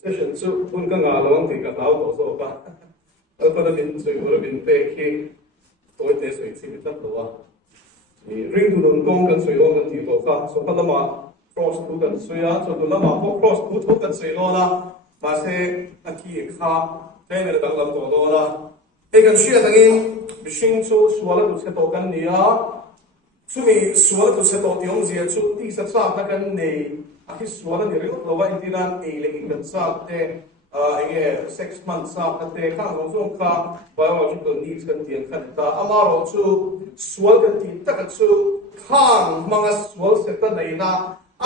session chu hun ka nga lawang ti ka lau to so ka ko da bin chui ko bin pe ki toi te soi chi ta lo wa ni ring tu dong kong kan soi lo kan ti to ka so ka lama cross tu kan soi ya so tu lama ko cross tu to kan soi lo la ma se a ki kha te ne dang lam to lo la e kan sia dang in bishing chu swala tu se to kan ni ya chu mi swala tu se to ti ong zia chu ti sa sa na kan nei a ki swala ni ri lo wa in ti ran e le in kan sa te enge 6 months sa te khang lo zong kha biological needs kan ti khan ta amaro chu swal kan ti ta kan chu khang manga swal se ta nei na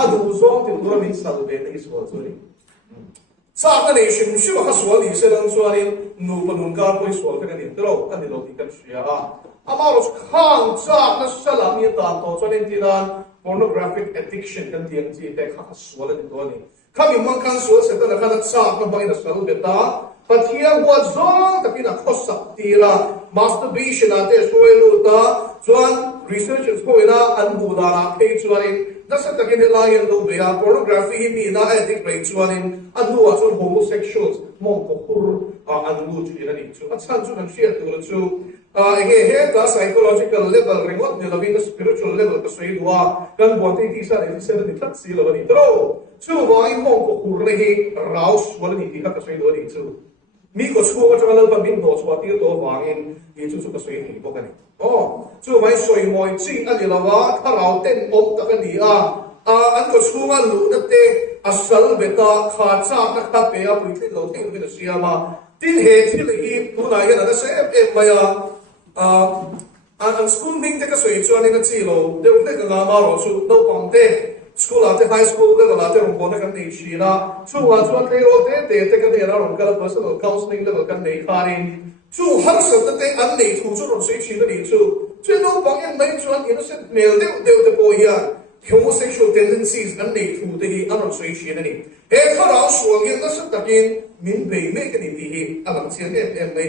adu zong ti lo min sal be ni swal chu ni sa ka nei shim shu ha swal ni se lang swal ni nu pa nun ka poi swal ka ni tro kan ni lo ti kan shia amaro khang cha na sala mi ta to cho nen ti ran pornographic addiction kan ti ang chi te kha swal ni to ni kami mangkan sual setan akan sah kebaik dan selalu beta. Patia buat zong tapi nak kosak tira masturbation ate suelu ta cuan researchers ko ina anbu dana pay cuanin dasa takin layan do bea pornography ini na addict rate cuanin anbu asun homosexuals mongkohur anbu cuci ni cu atsan cu nan share tu cu he ta psychological level remote ni lebih spiritual level kesui dua kan buat ini sa ini sa ni tak sila ni tro cu wai mongkohur lehi raus wala ni tiha kesui dua ni cu mi ko chu ko chang lo pa min do chwa ti to wangin ye chu chu ka sui ni bo ka ni chu mai soi moi chi ani lawa tha rau ten om ta ka ni an ko chu ma lu na te asal beta kha cha na kha pe a pui thi lo thing bi na sia ma tin he thi le hi tu na ya na se e ma ya an school ming te ka sui chu ani na chi lo de u te ka nga ma ro chu do pang te school ate high school level ate rong bona kan nei shina chu wa chu te ro te kan nei ra rong kala personal counseling level kan nei kharin chu har sa te an nei thu chu ro sei chi ni chu no bang en mai chu an innocent male de po ya homosexual tendencies an nei thu te hi an ro sei chi ni he kha ra suang yin na sa takin min be me kan ni hi alang chen em mai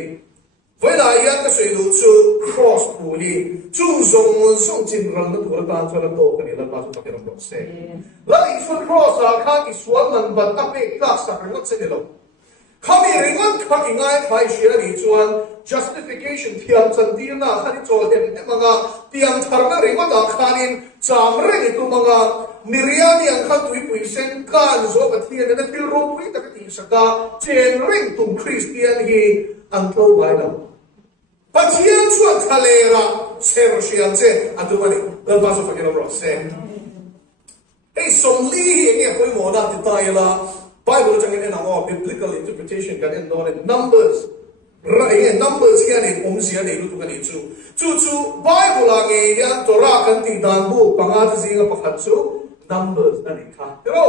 với lại anh cái sự lụt sự cross của đi chung dùng chính rằng nó thuộc là cho nó tổ cái này là bao nhiêu cái nó đổ xe lại số cross à khác cái số lần bật áp cái các sắc cái ngắt sẽ được không bị ring ngắt khác cái ngay phải xí là đi chuan justification thiam chân tiền na khai cho em mà ngà tiang thar na ring ngắt à khanin cham ring itu mà ngà Miriam yang khát tuổi tuổi sen can số cái thiên nên phil rong quý ta cái tiếng saka chen ring tung Christian hi ang thâu bài đâu Pachian chuan thalera sero shian che atumani dal baso fakiro bro se hey som li hi nge koi mo na ti tai la bible jang in na biblical interpretation kan en don numbers numbers hian in sia nei lu tu kan chu bible la nge ya torah kan ti dan bu panga ti zinga pakhat chu numbers ani kha ro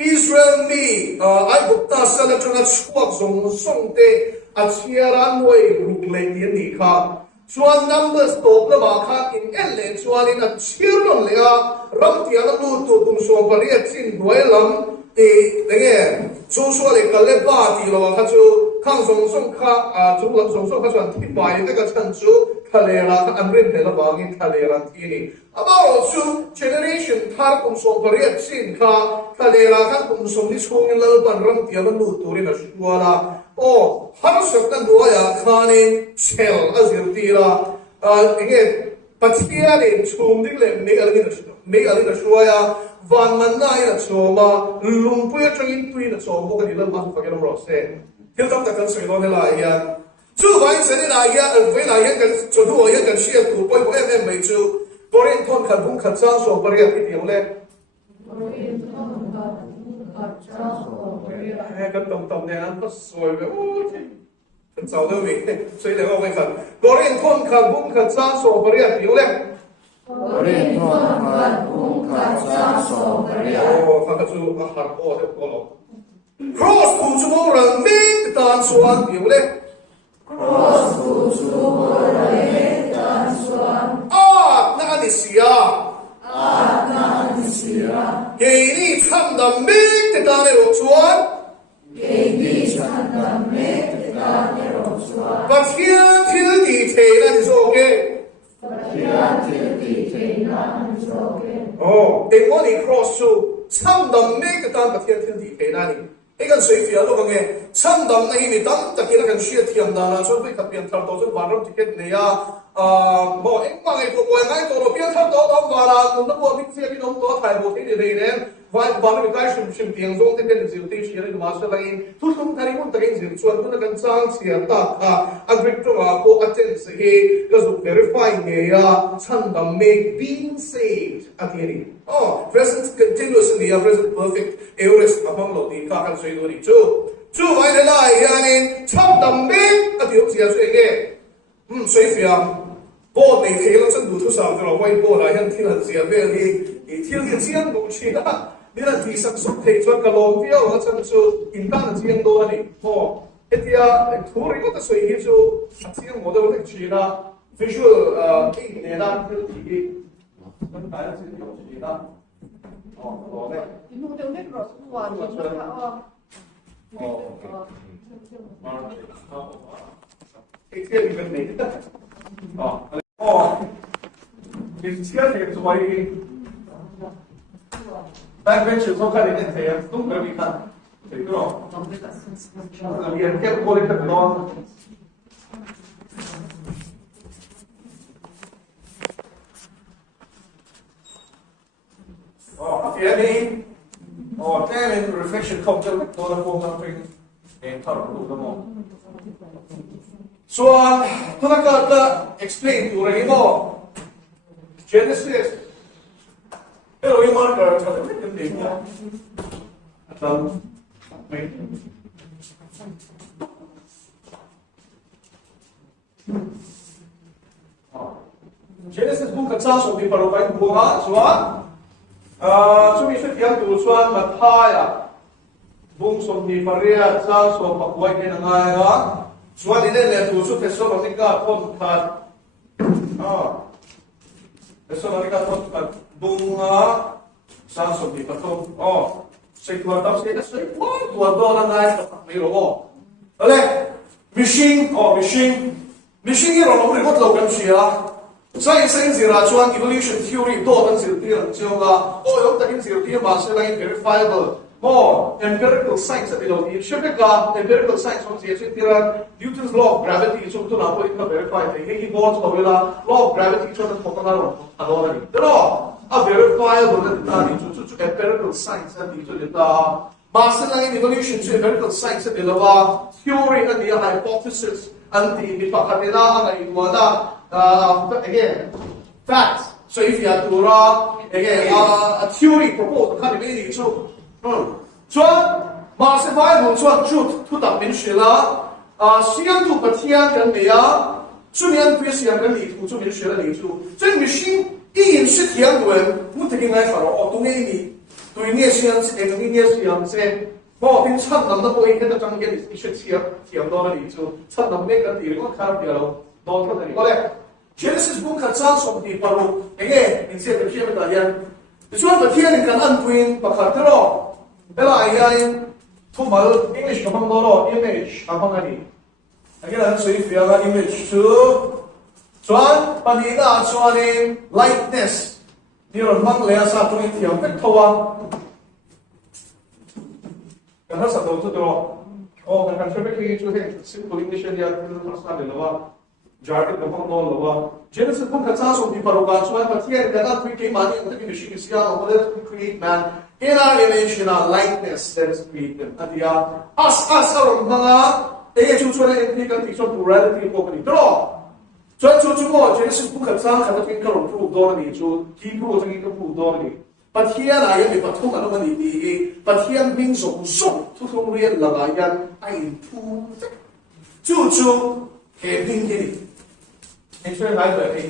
Israel mi ai bukta sala chuna chuak song te achiaran noi ruklei ni ni kha chuan numbers top la ma kha in elle chuan in achirlon le a ram tia la lu tu tum so paria chin duailam e nge chu le kale ba ti lo kha chu khang song kha chu lam song kha chuan thi pai te ka chan chu khalera kha amrin te la bangi khalera thi ni about chu generation thar kum so paria chin kha khalera kha kum som ni chung in la ban ram tia la lu tu ri na shuala har sok kan duaya khanin chel azir tira enge patia le chum dik le me ali na shuaya van man na ina choma lumpuya changin tui na chomo kan ila ma fa kan ro se til tam ta kan soi lo la ya chu vai se ni la ya ve la ya kan chu du ya kan shia tu poi ko em mai chu borin thon khan bung khat cha so paria pi tiang le kan tông này nó sôi về phần sau đó mình xây để vào cái phần Korean thôn khăn bung khăn sa sổ Korean hiểu đấy Korean thôn khăn bung khăn sa sổ Korean khăn cái chú hạt ô thế cô lộc cross cùng chú bố rằng mít tan xuan hiểu đấy cross cùng chú bố rằng mít tan xuan na anh xia na anh xia cái này chăm đam mít tan này lộc xuan But here till the tail is okay. Oh, they only cross through some the make the time but here till the tail. ไอ้กันสวยฟิอาลูกไงช่างดำในหินตั้งตะกี้นักเชียร์เทียมดานะช่วยไปขับเปลี่ยนทางตัวจนวันเราติเก็ตเนี่ยบอกเอ็งมาไงตัวไงตัวเราเปลี่ยนทางตัวต้องมาละตัวนักบอลมิกซี่พี่น้องตัวไทยบอกที่เดียร์เนี่ยวันนี้ก็ชิมเตียงทรงที่เป็นสิ่งที่เชียร์ในมาสเตอร์ไลน์ทุกคนทาริมุนตะกี้สิ่งส่วนตัวนักจ้างเสียตาอันเป็นตัวโคอัจเจนส์เฮก็สุด verify เนี่ยช่างดำ make being saved อันนี้ present continuous เนี่ย present perfect aorist อันนั้นเราดีข้ากันสวยดูนี่จู่ไว้ในไลน์ยันนี่ช่างดำ make อันที่ผมเสียสวยเงี้ยสวยฟิอาบอลในเฮลังฉันดูทุกสาวตัวเราไว้บอลอะไรยันที่นั่นเสียเบลที่ที่เรียนเสียงดูชีนะนี่นั่นที่สักสุดเทชวนกระโลงเดียวแล้วฉันจะอินด้านเสียงดูนี่โอ้เฮียทุเรศก็สวยที่สุดเสียงโมเดลที่ชีนะ visual ที่เนี่ยนะที่มันตายแล้วเสียงดูชีนะอ๋อรอเนี่ย Nu det är bra så var detอีกเที่ยวอีกเป็นหนึ่งมีเชื่อเทียมสวยแบ็คเบนช์สองคนนี้เทียมตุ้งกระบี่กันเด็กน้องเรียนแค่โคลิตักน้องเทียนี้แค่เป็น reflection ของเจ้าตัวละครนั้นเป็นเองทั้งรูปทั้งหมดส่วนพนักงานจะ explain ตัวเรื่องนี้ Genesis เออวิมานก็จะเป็นเรื่องนี้อาจารย์ไม่ Genesis บุกกระซ่าส่งที่ปรากฏบัวส่วนช่วงนี้ช่วยเตรียมตัวส่วนมาท้ายบุ้งส่งที่ปริยัติซ่าส่งปักไว้ในงานนะส่วนนี้เนี่ยตัวช่วยเฟสโซนนี่ก็พ้นขาดเฟสโซนนี่ก็พ้นขาดบุ้งซ่าส่งที่ปฐุมใส่ตัวตั้งเสร็จใส่ตัวโดนอะไรไม่รู้อะไรมิชิงที่เราไม่รู้เรากันเชียใช่สิราชวน evolution theory ตัวนั้นสิ่งที่เราเชื่อว่ายกแต่กินสิ่งที่มาใช้ verifiable empirical science ที่เราดีเชื่อไหมครับ empirical science ของเสียชีวิตที่เรา Newton's law of gravity ช่วงตัวนั้นพออีกมา verify แต่ที่ evolve ตัวเวลา law of gravity ช่วงนั้นพอตั้งแต่เราอันนั้นแต่เราverifiable นั่นนี่จุด empirical science นั่นนี่จุดที่มาใช้ evolution ช่วย empirical science ที่เราว่า theory นั่นนี่ hypothesis อันที่มีปากกันได้อะไรตัวนั้นagain facts so if you have to again a theory proposed 看里面的就说马是外部说truth to 当明学了西安图不天跟美啊出面对西安跟理图就明学了理图这明星一言是天文不得应该说东内你对那些那些些平常咱们不会看到张眼你去天到了理图常咱们那个地方看到了多特的你过来Genesis บุ้งขัดสร้างสมดีปารุเองอินเสียเป็นเชื่อมต่อยันส่วนประเทศในการอันตุนประคัตรอเวลาอย่างทุ่มมา English กับพังโดร image กับพังอันนี้อันนี้เราใช้ฟิลล์ image ส่วนปัญหาส่วน likeness นี่เราพังเลยสัตว์ตรงนี้ที่เราเป็นตัวการทัศน์ตัวตัวการช่วยไปช่วยให้ simple English เนี่ยเป็นภาษาเดียวว่า jargon กับพังโดรหรือว่า Genesis บุ้งขัดสร้างสมดีปารุการส่วนประเทศในการคุยกันมาเนี่ยมันจะมีมิชชั่นที่เราเรียก create man in our image in our likeness that is created อันที่us เราmgaช่วยให้ที่การที่ชอบ plurality พวกนี้ตลอดส่วนช่วง Genesis บุ้งขัดสร้างขัดที่การรู้ตัวนี่ช่วยที่รู้จังที่รู้ตัวนี่ประเทศอะไรมีประทุมอันนั้นดีประเทศมิงสงทุกเรียนละลายกันไอ้ทุกจู่เห็นที่นี่นี่ช่วยอะไรแบบนี้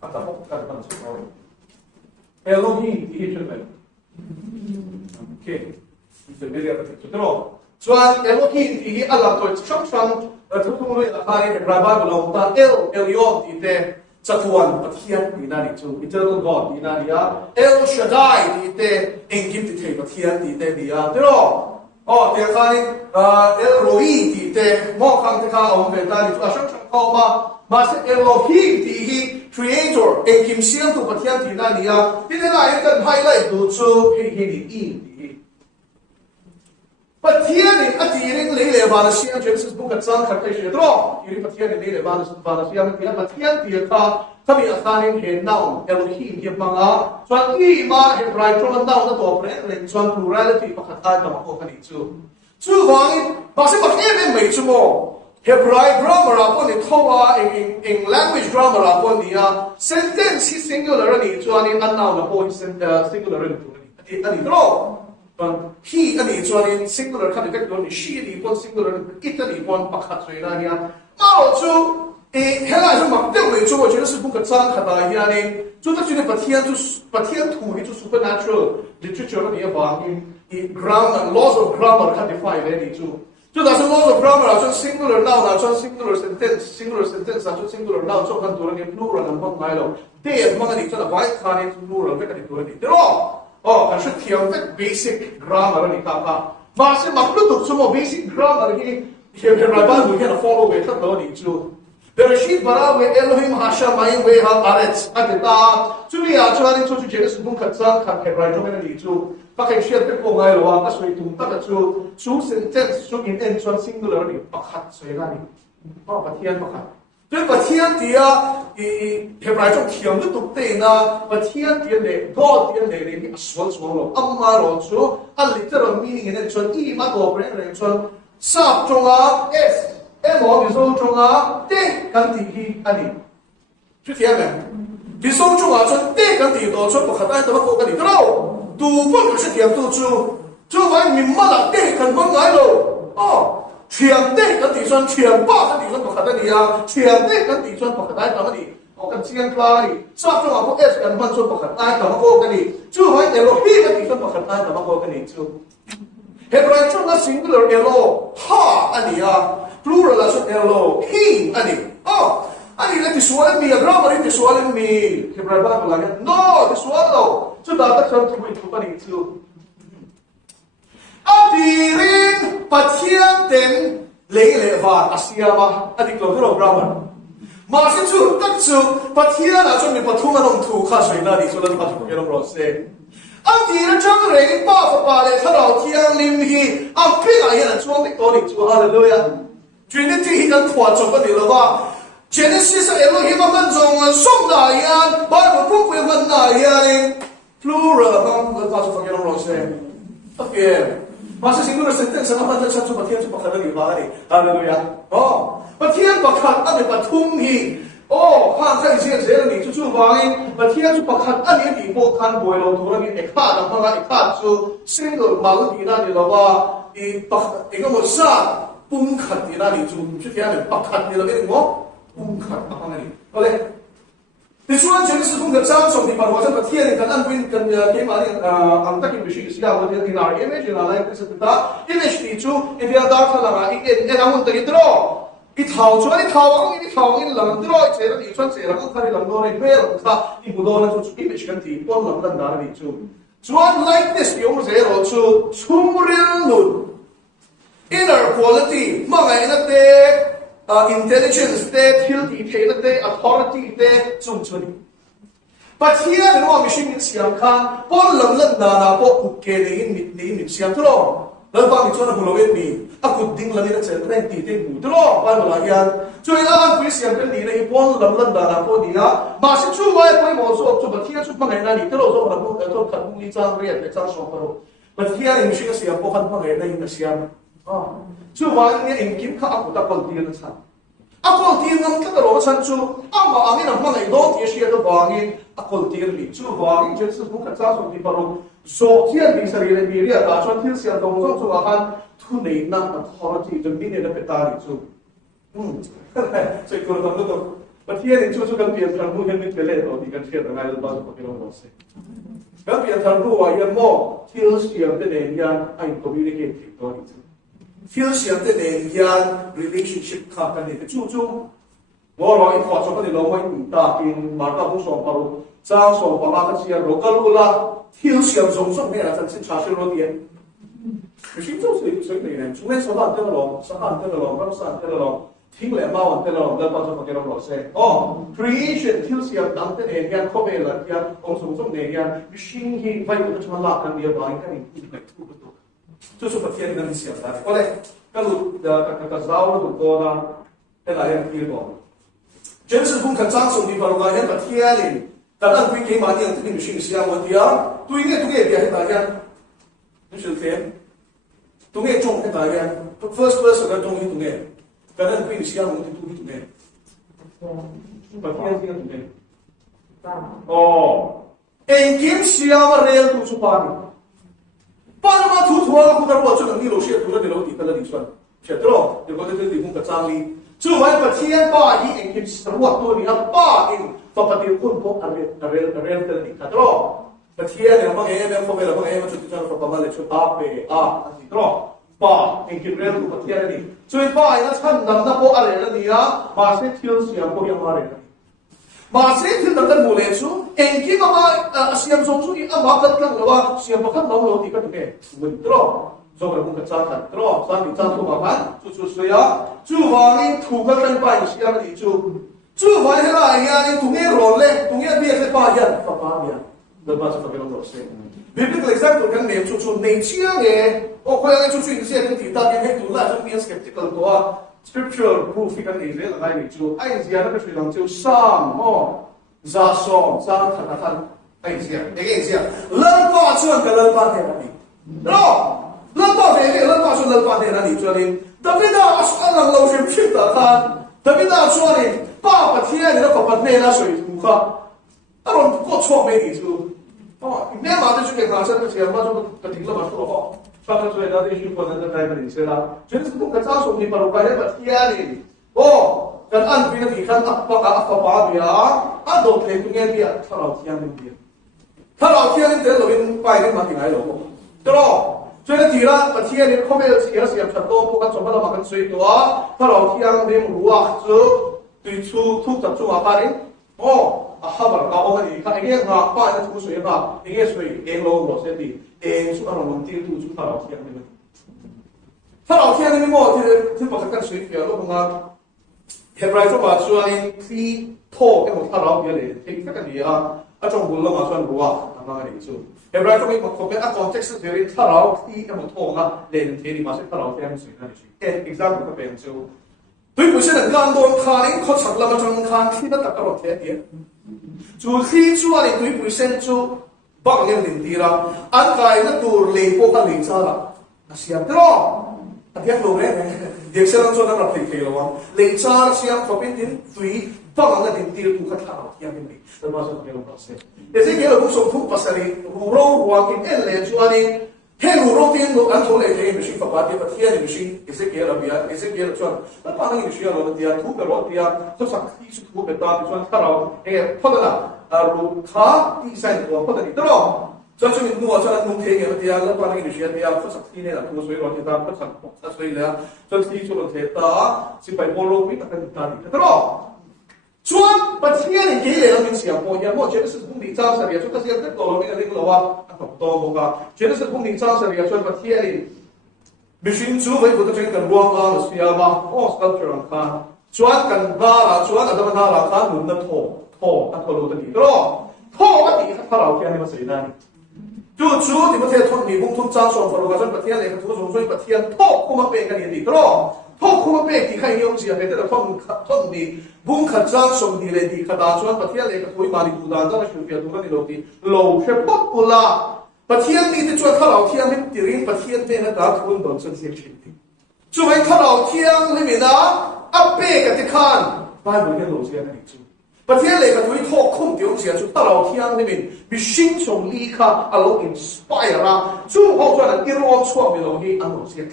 อาจจะพบกันบางส่วนเอโลฮีที่ช่วยไหมโอเคจะไม่เรียกอะไรจุดนู้นส่วนเอโลฮีที่อัลลอฮ์ตัวช่องทุกเรื่องอะไรเป็นรายบ้านเราแต่เอลยอดที่เตจักรวาลประเทศนี่นั่นจู่ eternal God นี่นั่นยาเอลชาดายที่เตเองกิมที่เทประเทศที่เตนี่ยาจุดนู้นเดี๋ยวกันเอลโรฮีที่เตมองคำที่เขาเอาเป็นนั่นจู่ช่องเข้ามาสิเอโลฮีที่ creator เองกิมเสียงตัวประเทศที่นั่นนี่ยาที่นั่นอะไรกันไฮไลท์ดูจู่ที่นี่อินที่ vào là xem Genesis book cái trang khắc cái gì đó thì bắt thiên này vào là xem thì bắt thiên thì ta bị ăn nên hiện nào Elohim hiệp mang á cho ý mà Hebrew trong nào nó tổ lên lên cho plurality bắt ta trong một cái chú chú vang bác sĩ bắt em mấy chú mò Hebrew grammar upon the Torah in language grammar upon the sentence singular ni cho anh ăn nào là point singular ni anh đó he anh cho anh singular kan effect on she ni point singular it ni point bắt rồi na nia mà chú hela就mặc定为主，我觉得是不可张可的呀呢。就他觉得把天土的就 supernatural literature 的也把你 grammar laws of grammar 看 define 的你就但是 laws of grammar 啊，就 singular noun 啊，就 singular sentence 啊，就 singular noun 就看多了你 plural 能放来了，对，放在你这的 white 看你 plural 这个你多了你对咯？哦，还是听的 basic grammar 你看看，马是马不读什么 basic grammar 你来班主任 follow 为他多你就。Bereshit bara we Elohim hashamayim we haaretz ateta chumi a chuanin chu Genesis bung khatsang khan Hebrew jong en li chu pakhay shiat pe ko ngai lo a soi tum ta chu sentence chu in end chuan singular ni pakhat soi na ni pa pathian pakhat tu pathian tia Hebrew jong thiam lu tuk te na pathian tia le God tia le ni aswal chuang lo amma lo chu a literal meaning in chuan I ma go bre ren chuan sap chonga s em ở bị sâu trong á tê căn tỷ hi anh đi chú thiệt này bị sâu trong á cho tê căn tỷ đó cho bậc khát ai đó có cái gì đâu tu vẫn có sự thiệt tu chú phải mình mà là tê căn vẫn ngái rồi thiệt tê căn tỷ xuân thiệt ba căn tỷ xuân bậc khát ai đi à thiệt tê căn tỷ xuân bậc khát ai đó đi có căn chiên pla đi sắp trong á có s căn vẫn xuân bậc khát ai đó có cái gì chú phải Elohim căn tỷ xuân bậc khát ai đó có cái gì chú Hebrew trong nó singular Elo ha anh đi à plural là số Elohim anh đi là visual mi grammar visual mi Hebrew ba là cái no visual đâu chúng ta đã xem tụi mình tụi mình chưa adirin pathian ten lệ và asiama anh đi câu cái grammar mà xin chú tất chú pathian là cho mình pathum anh ông thu khá sợi na đi cho nên pathum cái ông rồi adirin trong rèn ba và lệ thà đầu thiên lim hi biết ai là chuông cái câu này chú hallelujah Trinity hi kan thua chok ani lawa Genesis Elohim man zong som da yan Bible proof we man na yan plural kan pa so fakir ro se okay masa singular sentence na man sa chu pathian chu pakhat ni ba ni hallelujah pathian pakhat ani pathum hi ha khai sia se ni chu chu wangin pathian chu pakhat ani ni bo khan boilo thura ni ekha na ma ekha chu single mal ni na ni lawa I pakhat engamo sa bung khát thì là đi chung chứ thế này bắt khát thì là cái gì đó bung khát bắt khát này có lẽ thì số anh chuyện sử dụng cái trang xong thì bảo hóa cho thiên thì cần ăn quên cần cái mà này anh ta kiếm được sự là một cái nào image là lại cái sự ta image thì chú em bây giờ ta là cái anh muốn tới đó cái thảo chú cái thảo anh làm đó chế là đi chọn chế là cũng phải làm đó này về là ta đi bộ đó là chú image cần thì con làm lần đó đi chú anh like this thì ông sẽ rồi chú real luôn inner quality mga inate intelligence te thil ti thela te authority te chungchuni pathia no mission in siam khan pon lam lan na po kukke ni in siam tro lan ba mi chona bulowen ni akut ding lan ina chen ren ti te bu tro ba la yan choi la an siam kan ni nei pon lam lan na po dia ma se chu wai poi mo so chu pathia chu mga na ni tro so na bu to khat ni chang riat le chang so paro pathia in mission siam po khan mga na in siam chú vang nghe em kiếm khá aku ta còn tiền sao aku tiền ngắm cái đó san chú mà anh em mang này đó thì sẽ được vang nghe aku tiền đi chú vang nghe chỉ là bukan sao thì baru số tiền đi sari lên biri ta cho tiền sẽ đồng trong chú akan thu này nằm authority cho mình để phải ta đi chú sai kalau tahu tu Pathian itu kan biar kamu yang dipilih atau dikasih dengan lepas pakai orang lain. Kan biar kamu ayam mo skills yang yang ain communicate itu. Feel siang te neng yan relationship ka kan ni chu wo lo I thwa cho ka ni lo mai ta kin ma ta bu so paru cha so pa ma ka sia ro ka lu la feel siang zong zong me la chan chin cha shi ro die shi zo so ni ne chu me so ba te lo sa han te lo ba sa te lo thing le ma wan te lo da pa so pa ke lo se creation feel siang dang te neng yan ko me la yan ong zong zong ne yan machine hi vai ko cha la kan dia ba kan ni tu tu 就是把天跟想的，后来，假如 ka zau lu to na he la yan ki ko chen se khung khan chang som ni par ga yan pathian kan an pui ke ma ni ang tin machine sia mo dia tu nge tu nge bia he ta yan ni shil them tu nge chong he ta yan first person ka chong hi tu nge kan an pui sia mo ti tu hi tu nge pathian sia tu nge oh en kim sia ma rel tu chu pa ni pa ma thu thua ku ka ro chu ni lo sia tu na ni lo ti ka la ni chuan che tro de ko te ti khung ka chang li chu vai pathian pa hi en kim sia ro tu ni a pa in fa patil kun ko arel tel ni katro pathian ne ma nge me ko me la ma nge ma chu ti cha fa ma le chu ta pe a ti tro pa en ki rel ku pathian ni chu pa ina chan dam na ko arel ni a ma se thil sia ko yang ma re ma se thil dam dan mu le chu en ki ma siam song chu i a ma kat kang lo wa siam pa khat lo lo ti ka tu ke mun tro zo ka kun ka cha ka tro sa ni cha tu ma ban chu su ya chu wa ni thu ka kan pa ni sia ni chu chu vai he la ya ni tu nge ro le tu nge bi se pa ya fa pa ya de ba sa fa ke lo se biblical example kan ne chu nei chia nge o ko ya chu ni se kan ti ta ni he tu la chu mi skeptical to a scriptural proof kan ni le la ni chu ai zia na ka chu lang chu sam mo za so za kha kha ai zia zia la pa chu ka la pa te ni no la pa ve la pa chu la pa te na ni chu ni David a lang lo shim shim ta khan David a chu ni pa pathian ni ko pat ne la soi tu kha aron ko chho me ni chu me ma de chu ke na sa de che ma chu ka ting la ma chu ko fa ka chu da de shi ko na da dai ni se la chen su ka cha so ni paru ka he pathian ni kan an pi na ti khan pa ya a do le tu nge bia tha lao thian ni bia tha lao thian ni de lo in pai ni ma ti ngai lo ko tro cho nên thì là pathian ni ko me sia sia cha to ko ka chom la ma kan sui to a tha lao thian de mu wa chu tùy chu thu tập trung vào ba đến ha bảo cao hơn thì các anh em họ ba nó thu suy vào anh em suy em lâu rồi sẽ thì em chúng ta làm tiêu thụ chúng ta làm thiên nàyถ้าเราเที่ยงนี่ไม่หมดที่บอกกันสุดเดียวลูกงานเฮบรายก็ว่าส่วนที่โทษกันหมดถ้าเราเดียวเลยที่กันดีอ่ะจงบุญเรามาส่วนบัวทำอะไรจู่เฮบรายก็มีหมดคนเป็นอ่ะคอนเท็กซ์เดียวถ้าเราที่กันหมดโทษนะเล่นเทนี่มาซึ่งถ้าเราเที่ยงสุดนั่นเอง example ก็เป็นจู่对不起人干多看你可长了嘛，长看听得大个老天爷，就起初啊，你对不起就帮你领地啦，安该那多累波个累差啦，那是啊，对咯，啊听懂没？也是让做那个配配了哇，累差是啊，后边点对帮那领地都可看到天边里，那么是没有关系。也是给了不送土不是的，胡肉黄金一来做呢。He ro tin no an thole the machine fa ba te pathia ni machine Ezekiel abia Ezekiel chuan la pa ngi machine lo dia thu ka ro dia so sak ti su thu be ta chuan tharau e phodala ru kha ti sai ko phodani tro cho chu ni nuwa chuan nu the nge dia la pa ngi machine dia so sak ti ne la thu soi ro ti ta pa sak sa soi la cho ti chu lo the ta si pai bo lo mi ta ta ni tro chuan pathian ni ke le la min sia po ya mo che se khung ni cha sa ya chu ka sia te to lo mi ka ling lo wa to mo ka che se khung ni cha sa ya chuan pathian ni machine chu vai ko ta chen kan ruang a la sia ba sculpture ang kha chuan kan ba la chuan adam na la kha nun na tho a tho lo ta ni tro tho a ti kha ra ke ani ma sei na ni chu ti mo the thon ni bung thun cha so fa lo ka chuan pathian le ka thu so so pathian tho ko ma pe ka ni tro tho ko ma pe ti khai yong sia pe ta thon ni bung kha cha so ni le ti kha da chuan pathian le ka thui ma ni tu da da shu pia tu ka ni lo ti lo she pot pula pathian ni ti chuan kha lao thiang ni ti rin pathian te na da thun don chen sia chin ti chu mai kha lao thiang ni mi na a pe ka ti khan Bible ke lo sia ni chu pathian le ka thui tho khum ti ong sia chu ta lao thiang ni min mi shin chong li kha a lo inspire ra chu ho chuan an iron chua mi lo hi an lo sia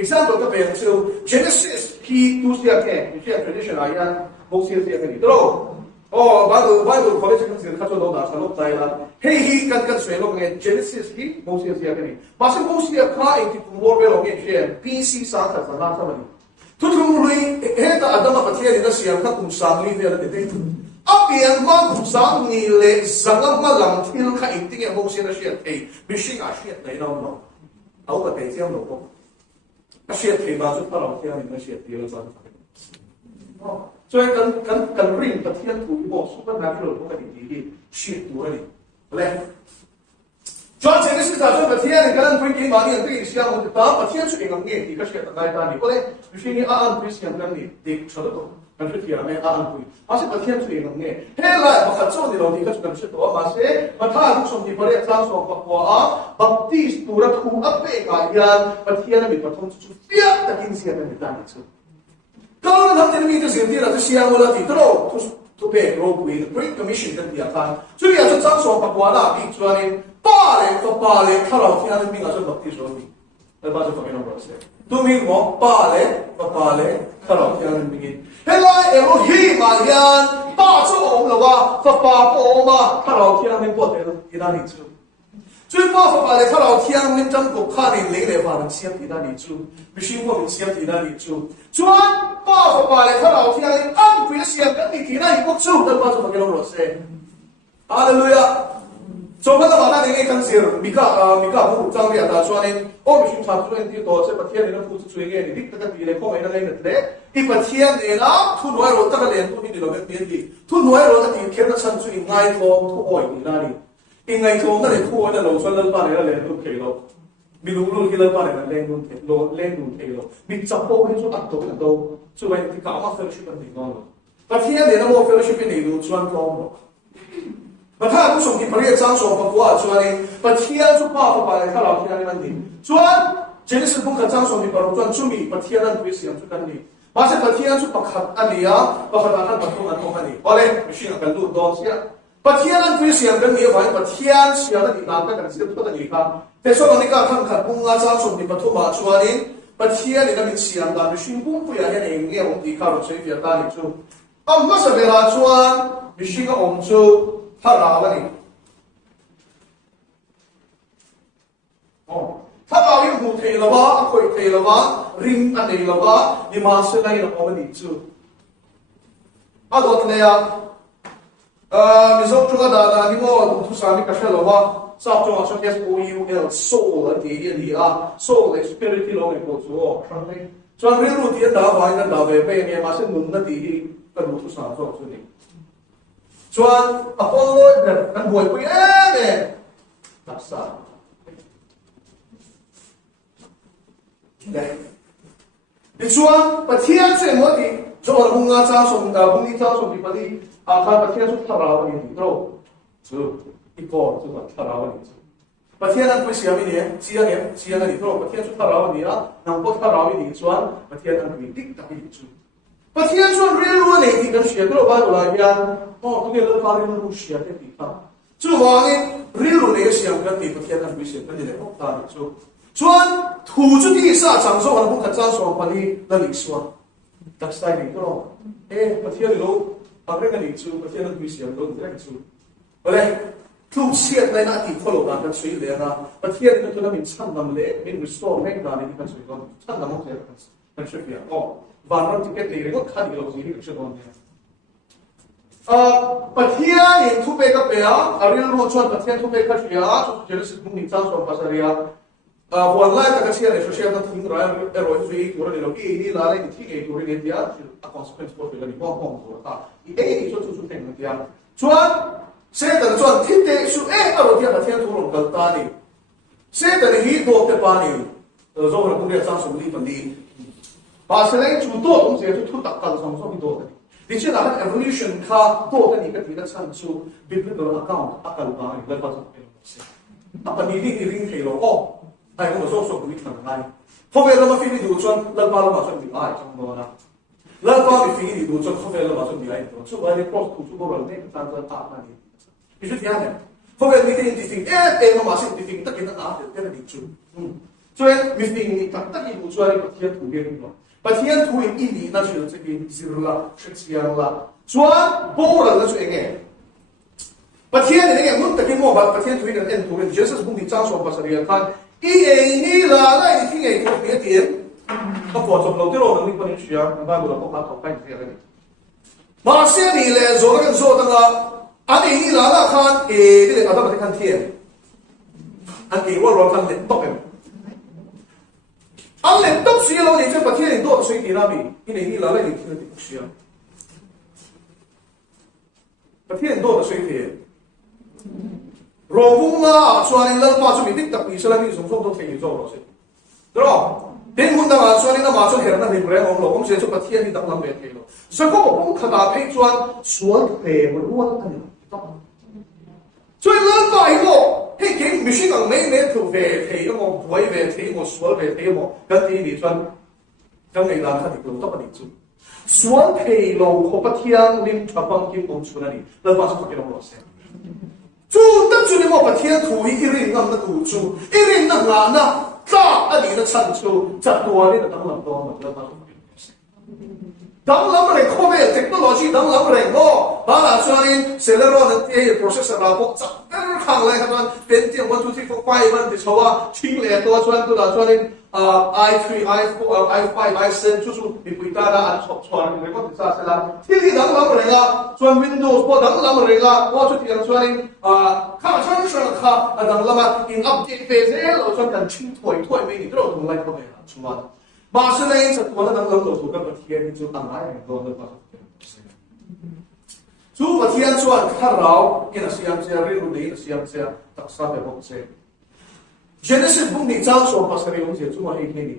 example ka ben chu Genesis ki tu sia ke mi sia tradition ayan mo sia sia ke ni tro Bible college kan sia kha chu lo da sa lo tai la hi kan sui lo nge Genesis ki mo sia sia ke ni ba sa mo sia kha in ti pu mo be lo nge sia BC sa kha sa na sa ma ni tu tu lui he ta adam pa thia ni da sia kha kum sang li ve la de te apian ma kum sang ni le zanga ma lam thil kha in ti nge mo sia na sia te mi shi a sia nei no no au ka te sia lo ko a sia te ba chu ta lo thia ni na sia ti lo sa所以跟 ring 的天土一波 supernatural 不可以比例，是多的，来。转这个是咋说？把天可能会给马你对象，我打把天去给你，个是来打你，后来有些你按对象跟你的扯得多，但是天没按对，而是把天去给你，后来把他做的老弟个是跟是多，嘛是把他从你把这张说把啊，把地土的土啊被改样，把天那边把通出啪的进去那边打你出。kalau nak tadi itu sendiri lah, tu siang malam itu loh, tu background with the Great Commission dan dia kan, jadi ada 장소 바꿔라, 비추하는 빠레, kalau kita ni mingat tu bakti suami, lepas tu pakai nombor saya, tu minggu 빠레, kalau kita ni mingin, helai Elohim alian, baca om lawa, fapa oma, kalau kita ni buat kita ni tu. 最包括把那他老天们中国看的累来发能先提那里住，必须我们先提那里住。专包括把那他老天的安规的先跟你提那里不住，那把什么给弄落实？哈利路亚！做不到把那那个更些，米卡不张力大专的，我们寻常做人的多，这把天的那不是最严的，你这个地的空位那来的嘞，一把天的那突然罗这个脸都你的那个边的，突然罗这地天的产出的爱托突爱你那里。 ingay ko na rin kuha na lo so lal pa nila lendun kilo minulul kilo pa nila lendun kilo mitsapo ko so atto na do so ay ti ka ma fellowship ni no but here de na mo fellowship ni do chuan ko mo but ha ku song ki pare chang so pa kwa chuan ni but here so pa pa ka la ki na ni chuan Genesis pung ka chang so ni pa chuan chumi but here na ku siam chu kan ni ba se but here so pa khat ania pa khat an pa tu an ko ni ole machine ka lu do sia 把天安规想跟你反把天想的你哪个感觉不的你看，别说你看看看公啊张说你把托马出来的，把天你那边想的，你寻公不要那你我们你看了谁比较大你做，啊不是别拉穿，你寻个我们做他拿了你，哦，他把你不退了吧，会退了吧，人安你了吧，你马上来了我们你做，啊多的呀。 misok juga dah ni mo tu sami kasih lawa sab cuma so SOUL soul lah dia ni soul spirit lo ni ko so sampai so real dia dah baik dah bebe ni masih nunggu di kan tu sami so ni so apa lo kan boy boy tak sah ni so patian semua di so orang bunga cang bungi cang di pali 아까 바티아서 타라와니 들어 저 이거 저거 타라와니 바티아는 그 시험이네 지양에 들어 바티아서 타라와니야 남고 타라와니 좋아 바티아는 그 틱탁이 주 바티아서 레로네 이거 시험으로 봐도라야 그게 너 파리는 루시아 때니까 저 왕이 레로네 시험 같은 바티아는 그 시험 근데 없다 저 좋아 투주디 사 장소하는 분 같은 장소 빨리 날리수와 닥스타이링 들어 바티아로 Akhirnya kan itu, pasti ada tulis yang belum tidak itu. Oleh tu siat lain nanti kalau kan suai lera, pasti ada tu namin san namle, min restore min dan ini kan suai kan san namun saya kan suai ya. Oh, barang tiket ni rego kan di laut ini kan suai kan. Pasti yang tu backup ya, Ariel Rochuan pasti tu backup ya, jadi sebelum ni transfer pasar ya. Wallahi tak kasih ada sosial tak tinggal eroi suai kurang ni lagi ini lalai di tiga kurang ni dia, consequence for kita ni buang tu tak. ini so tu tengok dia. Cuan saya dah cuan titik su kalau dia bertian turun ke tadi. Saya dah hidup ke pani. Zohor kuliah langsung di pandi. Pasal itu tu saya tu tak kalau langsung itu. Di sini ada evolution ka tu kan ikat kita sansu biblical account akal bang lepas itu. Apa ni ring kilo oh. Hai ko so so kulit kan hai. Hobe lama fili du cuan lepas lama so di ai trong đó na. Lepas di sini itu cuma kau belum masuk nilai itu, cuma ada cross tu cuma orang ni kita tak tahu ni. Itu dia ni. Kau belum di sini, masuk di sini tak kita nak dia ni tu. So di sini tak itu cuma ada bagian tu dia ni. Bagian tu ini nanti tu jadi zirla, sekian lah. Cuma bola tu enggak. Bagian ni enggak mungkin tak mau bagian tu ini tu ini Jesus pun dicampur pasal dia kan. Ini lah di sini itu dia dia. 那佛祖老对我们那个需要，你看我们把头看这个的。马些你嘞，做那个做那个，俺你拿那看，这个俺们看天，俺给我罗看脸动的，俺脸动需要，你就把天你多水给那边，你拿那你天不需要，把天多的水给，罗 Robung nga chuan in lalpa chu mi dik tak ni sala mi song to thei zo lo se ro den mun da chuan in ma chu her na ni bre ong lo ong se chu pathian ni dak lam ve thei lo sa ko ong khata phei chuan sual pe mo rual ani chuan lalpa i lo hei ke mi shi ang me thu ve thei mo boi ve thei mo sual ve thei mo kan ti ni chuan kang nei la kha ni lo to pa ni chu sual pe lo ko pathian lim thapang kim ong chu na ni lalpa chu ke lo se chú tất chú ni mo pathian thu hi irin ngam na tu chu irin na nga na ta ani na chan chu chat tua ni na dang lam to ma la ba dang lam re kho ve technology dang lam re mo ba la chuanin celero na te processor la bo cha er khang lai khan Pentium 1 2 3 4 5 1 ti chawa thing le to chuan tu la chuanin i3 i4 i5 i7 chu chu mi pui ta da an chop chuan ni ko ti sa se la thi dang lam re la chuan Windows bo dang lam re la bo chu ti ang chuanin kha chuan sha kha dang lama in update phase lo chuan kan ching thoi me ni tro thong lai ko me chuan ma se nei cha ko na dang lam lo chu ka pathian ni chu ang ai do na ba chu pathian chuan kha rao in asiam se ri ru nei asiam se tak sa be bok se Genesis bung ni chang so pasari ong se chu ma hei ni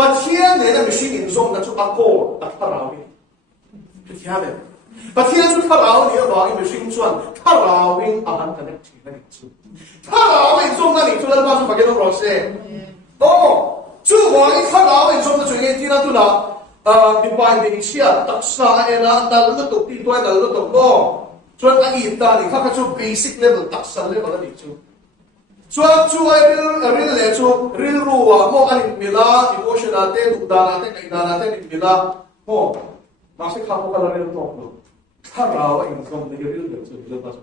pathian ne na machine in zong na chu akor tak kha rao ni pathian ne pathian chu kha rao ni ba in machine chuan kha rao in a han connect chi na ni chu kha rao in zong na ni chu la ba chu pa ke no ro se chu wa in kha rao in zong na chu nge ti na tu na mi pai de chia tak sa era dal na tu ti toy dal na tu bo chuan a i ta ni kha chu basic level tak sa level ni chu chuan chu ai ril le chu ril ru wa mo ani mila emotional te du da na te kai da na te ni mila mo ma se kha ko ka ril to lo kha rao in zong de ril de chu le ba chu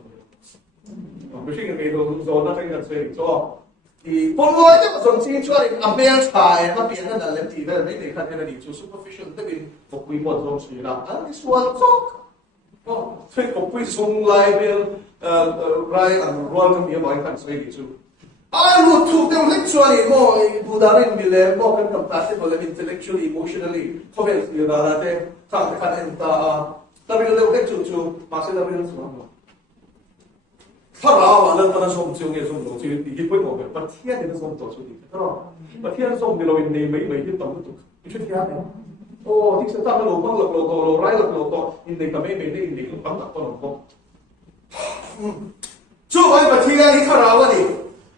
不是没都说那这个所以说你本来这个总经出来啊没有菜那别人的人体的没得看见的你就 superficial 这边不规模东西啦啊你说做哦所以不会从来边来啊乱跟别人看所以你就啊如果的 literally 么不达人比嘞么跟 compatible intellectually emotionally 后面有的对看看的啊那边的我就马上那边什么他老话呢，不能说唔少嘅，说唔到，就已不我嘅，不天你都说唔到出嚟，係咯？不天說唔到，你美啲懂得讀，你出天嘅。哦，啲實質嘅路幫路拉路多，人哋咁美啲，人哋咁特多路多。做完不天你看老啊你，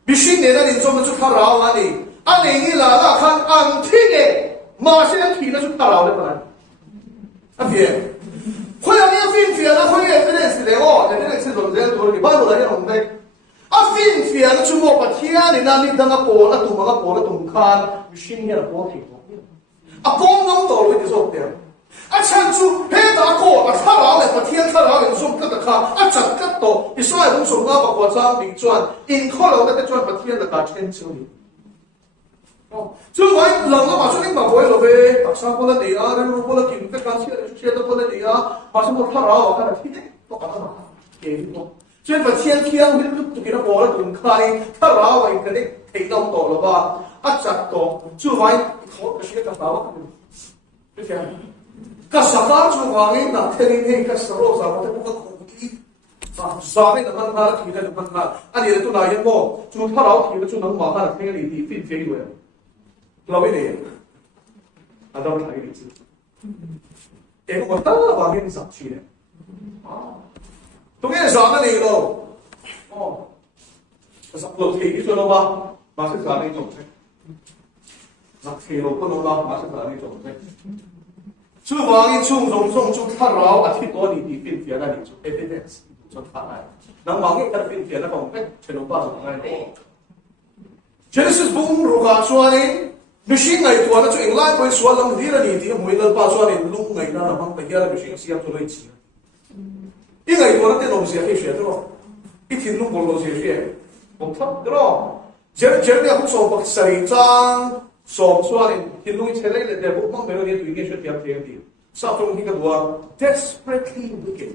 必須你那你做乜就看老啊你，啊你啦看安天嘅，馬上天那就看老的不然，啊別。佢有啲偏偏啊，佢嘅嗰陣時嚟哦，就啲歷史同者做你班度嚟嘅紅的，啊偏偏啊，全部白天你那你等個波啦，動個波啦，動看，要先嘅波停咗，啊幫咁多佢哋做嘅，啊趁住喺打過，啊卡老嚟白天卡老嚟做吉特卡，啊窒吉到，你所謂咁做啊白過張你轉，因卡老得轉白天就打千兆年。所以我人都馬上拎埋過嚟嘅，特產過得嚟啊，你過得見得間車都過得嚟啊，馬上我睇下我睇下天都講得嘛，幾多？所以咪天都幾多個咧？仲開睇下我嗰啲睇到多了吧？一集多，就話好嘅時間到啊，你睇，個啥子就話你嗱聽你個時候啥我都不可控制啊，啥你都問他，提的就問他，啊你都哪一個？就他老提的就能馬上聽你啲分飛過嚟。老一點，啊，當然係例子。我當然話俾你實處咧。哦，都幾時講得你咯？哦，十六期啲咗咯嘛，馬上講你做啫。十期六不能啦，馬上講你做啫。所以話你從就看到啊，貼多你啲分別啦，你做 evidence 做法嚟。能話你睇分別啦，講咩？全部包咗喺度。Genesis 本如何說呢？machine ngày tuần nó chuyện lại với số lâm đi là thì mỗi lần bao số này lúc ngày nào là bằng bây giờ là machine siap cho lấy chi ít ngày tuần nó tên ông siap hay chuyện đó ít thiên lúc bolo siap chuyện một thấp đó giờ này cũng số bậc sài trang số số này thiên lúc chơi lấy để bốc mang về nó đi tùy nghe chuyện tiap tiap đi sao trong khi cái đó desperately wicked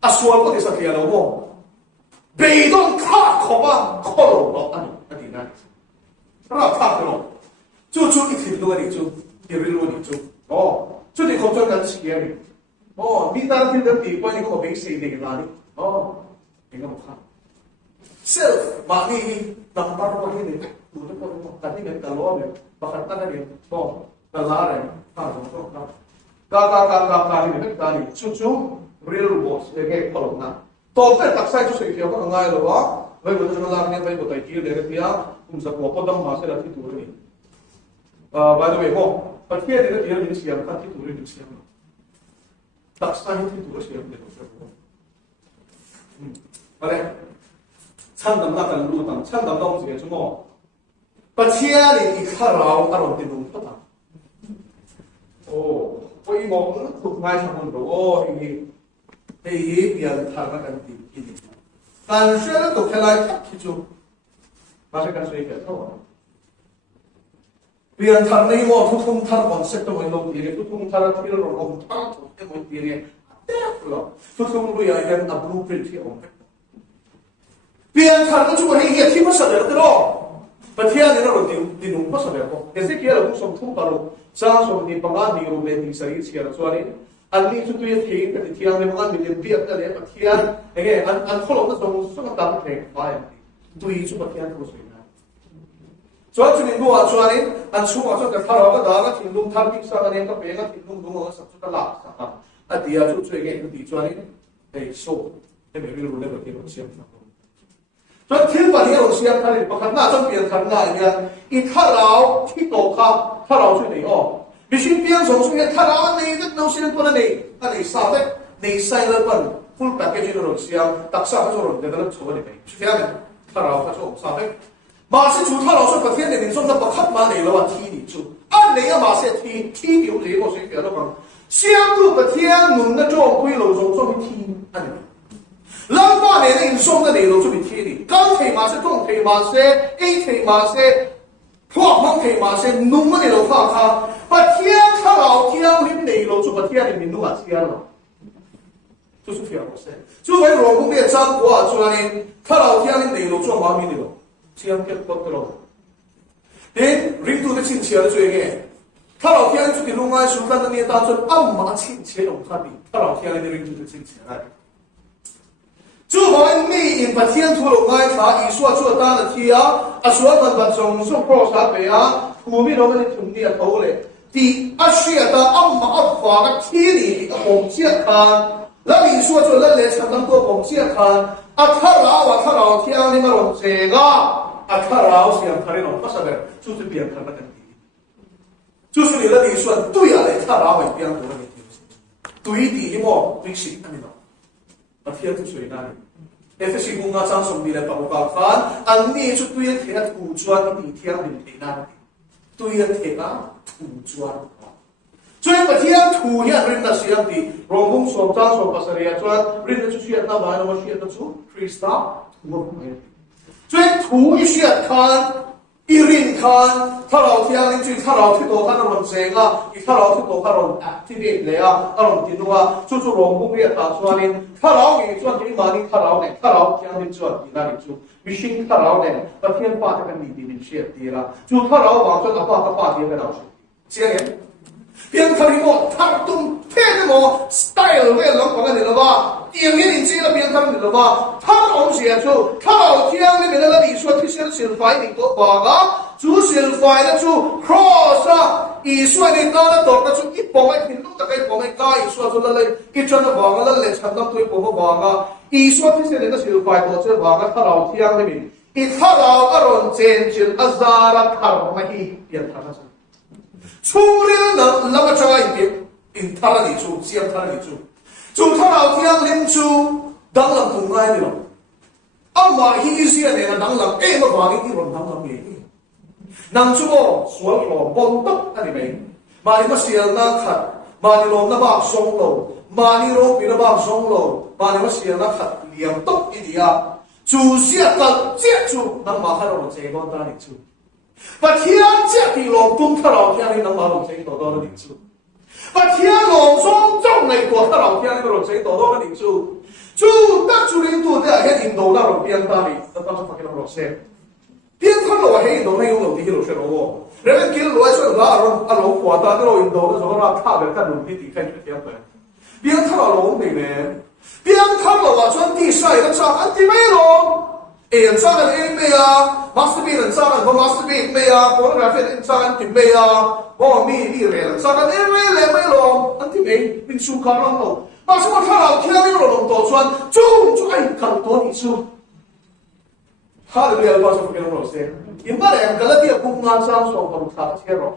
à số có thể sao kia đâu không bị động khát khó ba khó lâu đó anh đi này rất khát rồi就一天多你就一日多你就哦，就你口罩跟企业里哦，你当天的底关你给我没谁那个哪里哦，你给我看， self mani number ko ni tu ko tadi men kalau men bakal tak ada to kalare ka ni men ka ni chu real boss ke kalau na to pe tak sai chu se ke ko ngai lo wa vai bo na la ne vai bo tai ki le pia sa ko dam ma se la ti tu ni by the way ho but here the real is here ka ti tu ni siam tak sai ti tu siam de ko vale参等那跟路等，参等到这什么？把钱里一看牢，那种的弄不当。哦，我一摸，都买上很多哦，一边他那个地地，但是呢，都开来看起就，那是跟谁个头？别他那一摸，突突他的方式都会弄地的，突突他的体力弄他都会地的，对了，突突不要一个 blueprint 去弄。别人看到就会也听不晓得的咯，不听的那种的弄不晓得不，也是给了不说通巴咯，啥说你帮俺你有没你生意起来说的，俺你就对听的听的帮俺你别的嘞不听，那个俺可能那种什么当听发的，对就不听不谁呢？所以就你我说的，俺出我说的他老个大个听懂他平常个那个别个听懂懂我什么个拉啥啊，第二就最个地说的，哎说，那没有那个地方讲。所以听把你有些他的不看那种别人看那一样，一看到听到看到去你哦，必须别人从出现看到你的东西不能你，那你啥的，你晒了本 full package 的东西啊，打上那种人的那错的没，是这样的，看到他说啥的，马是主他老说不听的，你说他不看嘛你了话踢你出，按你要马是踢掉你我谁别的讲，相对不听侬那种归路中做踢按你。老多年的送的内容就比贴的，钢铁马是重铁马是 A 铁马是破芒铁马是弄的内容看看，把天看老天的内容就把天的名都把天了，就是这样不是？就为老公的张国啊，说呢，看老天的内容做完美的了，这样结果的了。人都的亲切的最个，看老天就给弄来说，但是你当初暗马亲切弄他的，看老天的人都的亲切来。就我们你因把天土龙爱茶，以说做单的天啊，说们把种种破啥北啊，后面我们的土地啊头嘞，第学的阿妈发个天里的红线看，那你说做那来才能多红线看，他老天你们弄这个，他老想他那种不是的，就是别人看那个地，就是你那你说对啊嘞，他老会别人多那个地，对地么对谁看的？把天就水那里。FSC 公告章送你来报告看，按你就对人贴那土砖的地天人贴那里，对人贴那土砖，所以把天土呀人那些样的，龙宫所章所把谁呀砖，人那就需要那玩意，我需要的出 freestyle 土不没，所以土一需要看。一人看，他老天你最他老天多看那种正啊，他老天多看那种activate 来啊，那种电动啊，就是龙宫的打出来呢，他老你赚你嘛你他老呢，他老天你赚你那里做，微信他老呢，把天发这个你写的啦，就他老网赚的发天的老师，这样。边看你么，他都配的么 style 为人讲的你了吧？电影你知了边看你了吧？他老写就他老天那边的那里说这些小块你多把啊，做小块的就 cross 啊，一说你到了多那就一帮来听，大概帮来加一说就那来一转的网啊，那来差不多对帮个网啊，一说这些人的小块多这网啊，他老天那边，一他老个人真就阿扎拉他老么一边他那是。出了那么长一点，因他那里住，先他那里住，住他老天领住，当然同来的了。阿妈一些人呢，当然哎，我话你一轮当然没，能住么？所罗帮得那里没，马里么写那看，马里罗那把松楼，马里罗比那把松楼，马里么写那看，两栋一里啊，住下个接住，能马看到我这个那里住。把天这地龙东他老天你能把龙井多多的领住，把天龙中中来多他老天那个龙井多多的领住，就得住领度的喺印度那龙边大里，那当时发给龙先，边他罗喺印度那用龙地路上咯，人们见罗说那龙华大那龙印度那时候那卡的看龙地地看出天分，边他老龙里面，边他罗话穿地晒那上安地没龙。em sang anh em mày à masterpiece anh sang anh có masterpiece mày à photography anh sang anh tìm mày à bỏ mi rẻ anh sang anh em mày mày lo anh tìm mày mình suy cảm lắm đâu mà sao mà thằng nào thiên nhiên rồi lòng tổ chuan chung anh cần tổ đi chung Hallelujah bao giờ phải nói rồi in ba em cái là cũng ngang sang so bằng thằng kia rồi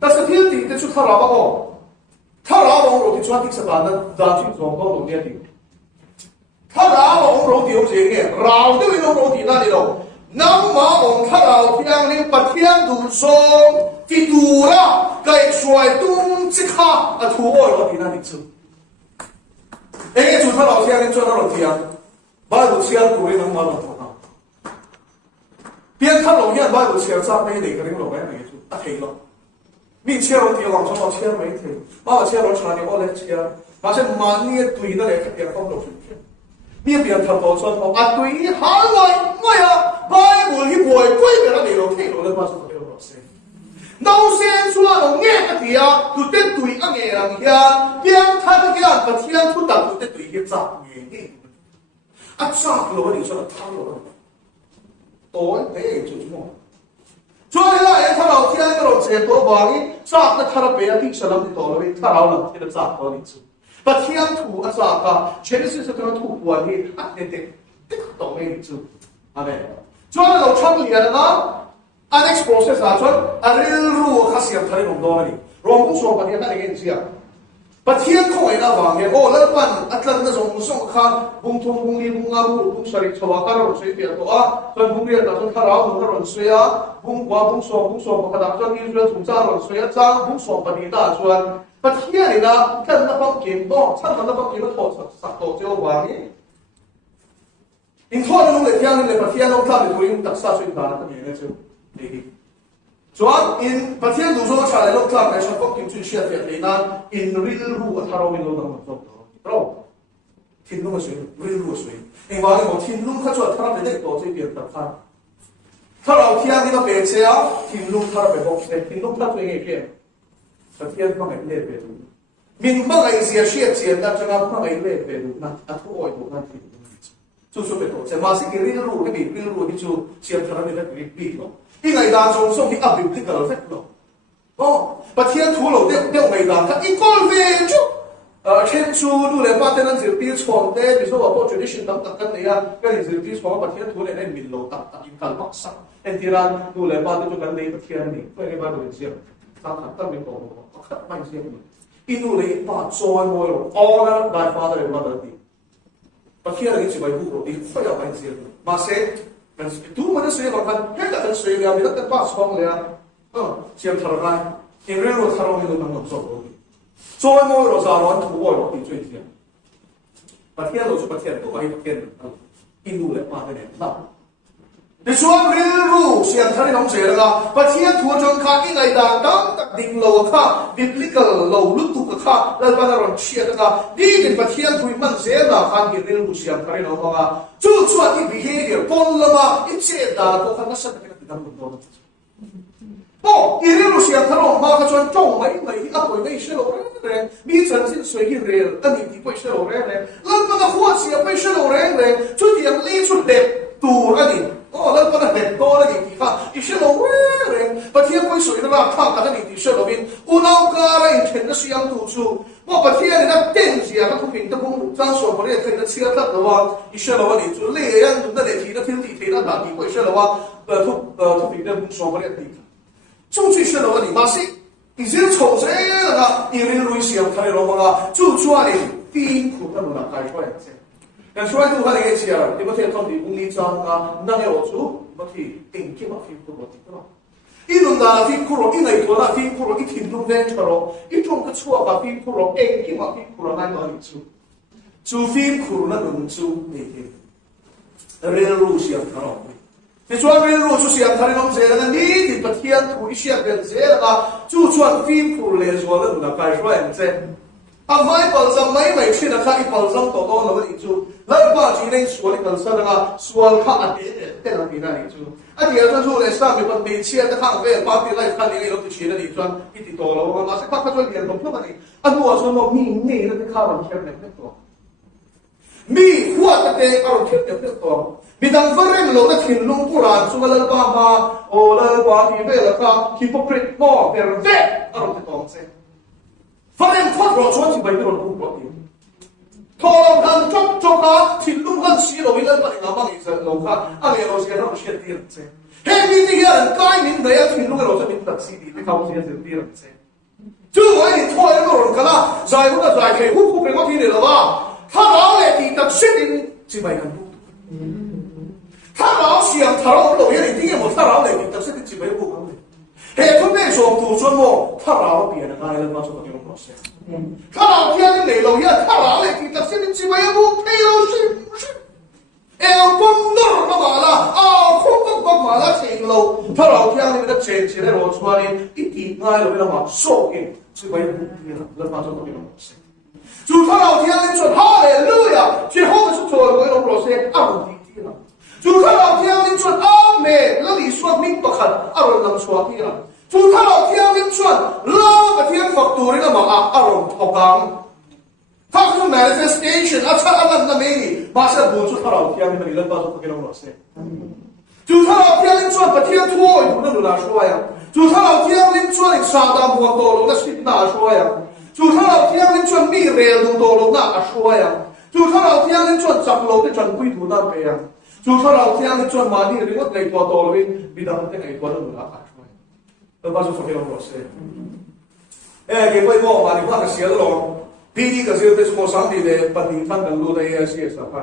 ta sẽ thiên thì cái chút thằng nào bao thằng nào bao rồi thì chuan thì sẽ bán ra chuyện rồi bao rồi đi thằng nào bao rồi thì ông gì nghe rào thì mình rồi thì na đi đâu nắm mà ông thằng nào thì anh nên bắt thiên đủ song thì đủ ra cái xoay tung chỉ khá à thua rồi thì na đi chung anh chút thằng nào thì anh nên cho nó rồi thì anh bao giờ thì anh cũng nên nắm mà边看老远外头车站没哪个人老外没住，啊停了。你车老地往上老车没停，把我车老车你我来车，马上满你堆那来看边放到水去。你边看到穿头啊堆下来，我呀摆门去摆摆边那里头停了，那把手给我先。老先说老眼个地啊，就得堆啊眼人遐，边看个把天出大就得堆去砸眼眼。啊砸了你说他了。tối thế chủ chúng cho nên là em thằng nào thiên cái lòng trẻ tổ vàng ấy sát nó thằng bé thì sẽ làm thì tổ rồi thằng nào làm thì nó sát tổ đi chứ và thiên thủ ăn sát cả Genesis cái nó thủ quan đi ăn đến tích tổ này chứ amen cho nên là trong liền đó next process là cho ariel ru khá xiêm thay lòng đó đi rồi cũng số bạn hiện tại cái gì à và thiên không phải là vàng ô lỡ quan atlan nó dùng song khan bung thung bung đi bung ngao bung sari chwa ka rồi suy tiền to à rồi bung đi là trong thao bung nó rồi suy à bung qua bung so mà cái đó cho đi rồi chúng ta rồi suy à trang bung so mà đi ta chuan và thiên này là cái nó phong kiếm to chắc nó phong kiếm nó thọ sạch tổ cho vàng ấy in thọ nó lại thiên này và thiên nó tham để tôi đặc sa suy đoán cái gì nữa chứ đi Chuan in pathian du zo cha le lo tla mai shop kim chu shia fe le nan in real ru a tharo min lo dang zo ro thin lu sui real ru sui in wa le mo thin lu kha chu thara le to che bian ta kha tharo thian ni no be che a thin lu thara be box le thin lu tha tu nge ke pathian ma ngai le be du min ma ngai sia shia che da cha ma ngai le be du na a thu oi du na thi chu be to che ma si ke real ru ke bi real ru ni chu sia thara le be bi lo一ngày當中送去壓力的個effect咯，哦，把天土樓的ngày當，它一個月就天主都嚟把啲人就啲床咧，比如說話多住啲船等等緊你啊，跟住就啲床把天土嚟咧面路特特要近北山，跟啲人都嚟把啲做緊你個天你，不然你把佢知啊，但係得你講我黑乜嘢先，邊度你把再愛咯，我咧大發都嚟把得啲，把天你只為護你快要乜嘢，嘛些。tu mana suy bằng thân hết là thân suy là bị tất cả xong rồi xem thở ra thì riêng rồi thở mình luôn nằm sổ rồi môi rồi sao nó thủ rồi thì chuyện gì và thiên rồi chụp thiên tụi bay thiên in đủ lại qua cái này nào để xuống riêng rồi xem thở nóng dễ là và thiên thủ trong khác cái ngày đàn đó đặc định lâu khác biblical lâu lúc tụ khác là bắt đầu chia ra đi đến và thiên thủ mình dễ là khác cái riêng rồi xem thở nóng mà chú chuan cái behavior con lama ít chế đà có khả năng sát cái cái đam mê đó cái riêng rồi xem thở nóng mà cái chuan trong mấy áp với mấy xe lô rèn mi chân xin suy cái rèn anh đi quay xe lô rèn lần mà cái hoa xe quay xe lô rèn chú điểm lấy chút đẹp tù ra đi lần mà cái đẹp to ra đi thì khác ít xe lô rèn và thiên quay suy nó là thang cái đi xe lô bên u nào cả ra thiên nó xem tù chú mà bát thiên này nó tên gì à, các thông tin nó cũng trang số của nó thì nó chia tách rồi à, ít xe lô này chú lấy anh chúng ta để thì nó thiên thì nó đã đi quay xe lô à, thông tin nó cũng số của nó thì chung chỉ xe lô này mà sĩ以前从这个因为路线看到嘛，就抓的辛苦的那开出来的。那出来都看那个钱，你们听到底公里张啊，那个我做，不提定金嘛，辛苦我听到。一轮的辛苦了，一来多了辛苦了，一天都难吃了，一种个错吧辛苦了，定金嘛辛苦了，那哪里做？做辛苦那能做那个，人路线看到。thì chuan riêng rồi chú siam thari nông dễ là ní thì bát thiên thủ ý siam biển dễ là chú chuan phim phụ lệ rồi là cái rồi em dễ à vai bal zam mấy mấy chuyện là khai bal zam tổ đó là vấn đề chú lại ba chỉ nên suy cái sao là suy khá là thế là gì này chú à thì ở chỗ này sao mình vẫn bị chia cái hàng về ba thì lại khai cái lúc chỉ là đi chuan ít thì tổ là mà sẽ phát cho liền không phải anh mua cho nó mi là cái khá là khéo này cái tổ mi khoa cái ở khéo này cái tổ Bidang veren lo na thin lung puran chu la ba ma o la ba ti ve la ka hypocrite mo per ve aron te tong se veren thot ro chuan chi bai ro lu ro ti thom han chok chok ka thin lung han si lo ila ba nga ma ni sa lo ka a le ro se ro she ti se he mi ti ya kai min da ya thin lung ro se min tak si ti ka mo se se ti ro se chu wai ni thoi ro ka la zai hu da zai ke hu pe ngo ti le la ba tha la le ti tak se tin chi bai kan他老想他老老爷你听见我他老嘞，但是你只没不讲的。嘿，他那说土孙么，他老别人来了嘛，说那种老师。他老天的你老爷，他老嘞，但是你只没不配了是。哎，光那干嘛了？啊，空个干嘛了？钱喽，他老天的那钱起来我出来一点来了，为了嘛，收给只没不配了，那嘛说那种老师。主他老天的说哈利路亚，最后的是做了那种老师，啊，弟弟了。主他老天领传阿妹，那里说明不肯，阿伦能说的了。主他老天领传，拉个天佛度的嘛阿伦头刚，他是 manifestation， 阿查阿伦那美丽，马上不主他老天的，你能把这给弄老师。主他老天领传，把天托有那路拿说呀。主他老天领传，沙达摩多罗那是拿说呀。主他老天领传，米热路多罗那说呀。主他老天领传，长老的转归途那边呀。主他老天的转马尼的，我内多多了边，比他们那内多的路拉开出来，都把这说给我们说。哎，给外国嘛，你看个写的咯，第一个是在什么上帝的本地方的路的也写啥看，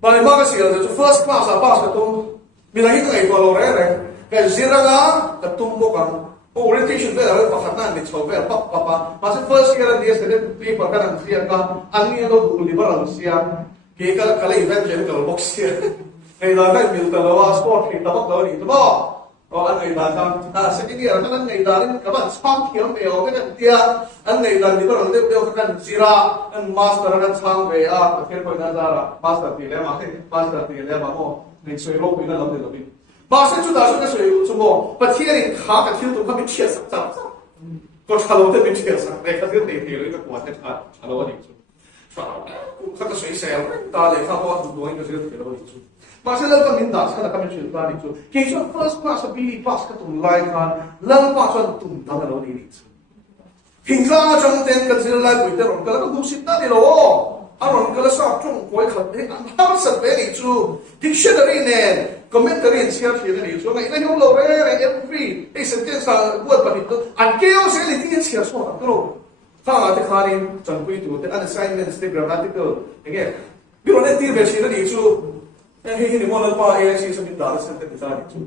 把你妈个写的就 first class 啊，pass 个东，比他一个内多了嘞，个写那个个东不讲。orientation ไปแล้วประคันนั่นไม่ชอบไปแล้วปั๊บมาสิ first year นี่เสร็จปีประกันเสียกันอันนี้เราดูลิบรัลเสียเกี่ยวกับการ evangelical box เสียในด้านการมิลต์เราว่า sport ที่ตั้งตัวนี้ถูกป่ะอ๋ออันในด้านการsecond year นั่นในด้านนี้กับว่า sport ที่เราไม่เอาไม่ได้เดียอันในด้านนี้ก็เราเรียกกันซีราอัน master กันช่างไปประเทศคนนั้นจะ master ที่แล้วมาที่ master ที่แล้วมาโม่ในช่วยโลกไปนั่นเราเดี๋ยวนี้马上就打算那水什么，把天灵卡个天都他们贴上，这样子，我查了我这边贴上，哎，他这个内地了一个国家查了我领出，查了，看个水塞了，大家看我很多一个这个贴了我领出，马上那个民达看到他们去打领出，给说 first class 比例 pass 个东来看，两把算东当个老领出，平常中间跟这来回的人，跟那个东西那里咯。阿伦格拉萨中国看的，他们是别里出 dictionary 呢 ，commentary 写写的里出，那有老嘞，every 那圣经上我把你都，按给我写里底写错了，对喽。他啊，这看呢，正规读的，按 assignments 的 grammatical，那个，比如那第二个写的里出，那黑你莫能把 A C 是你打的圣经在里出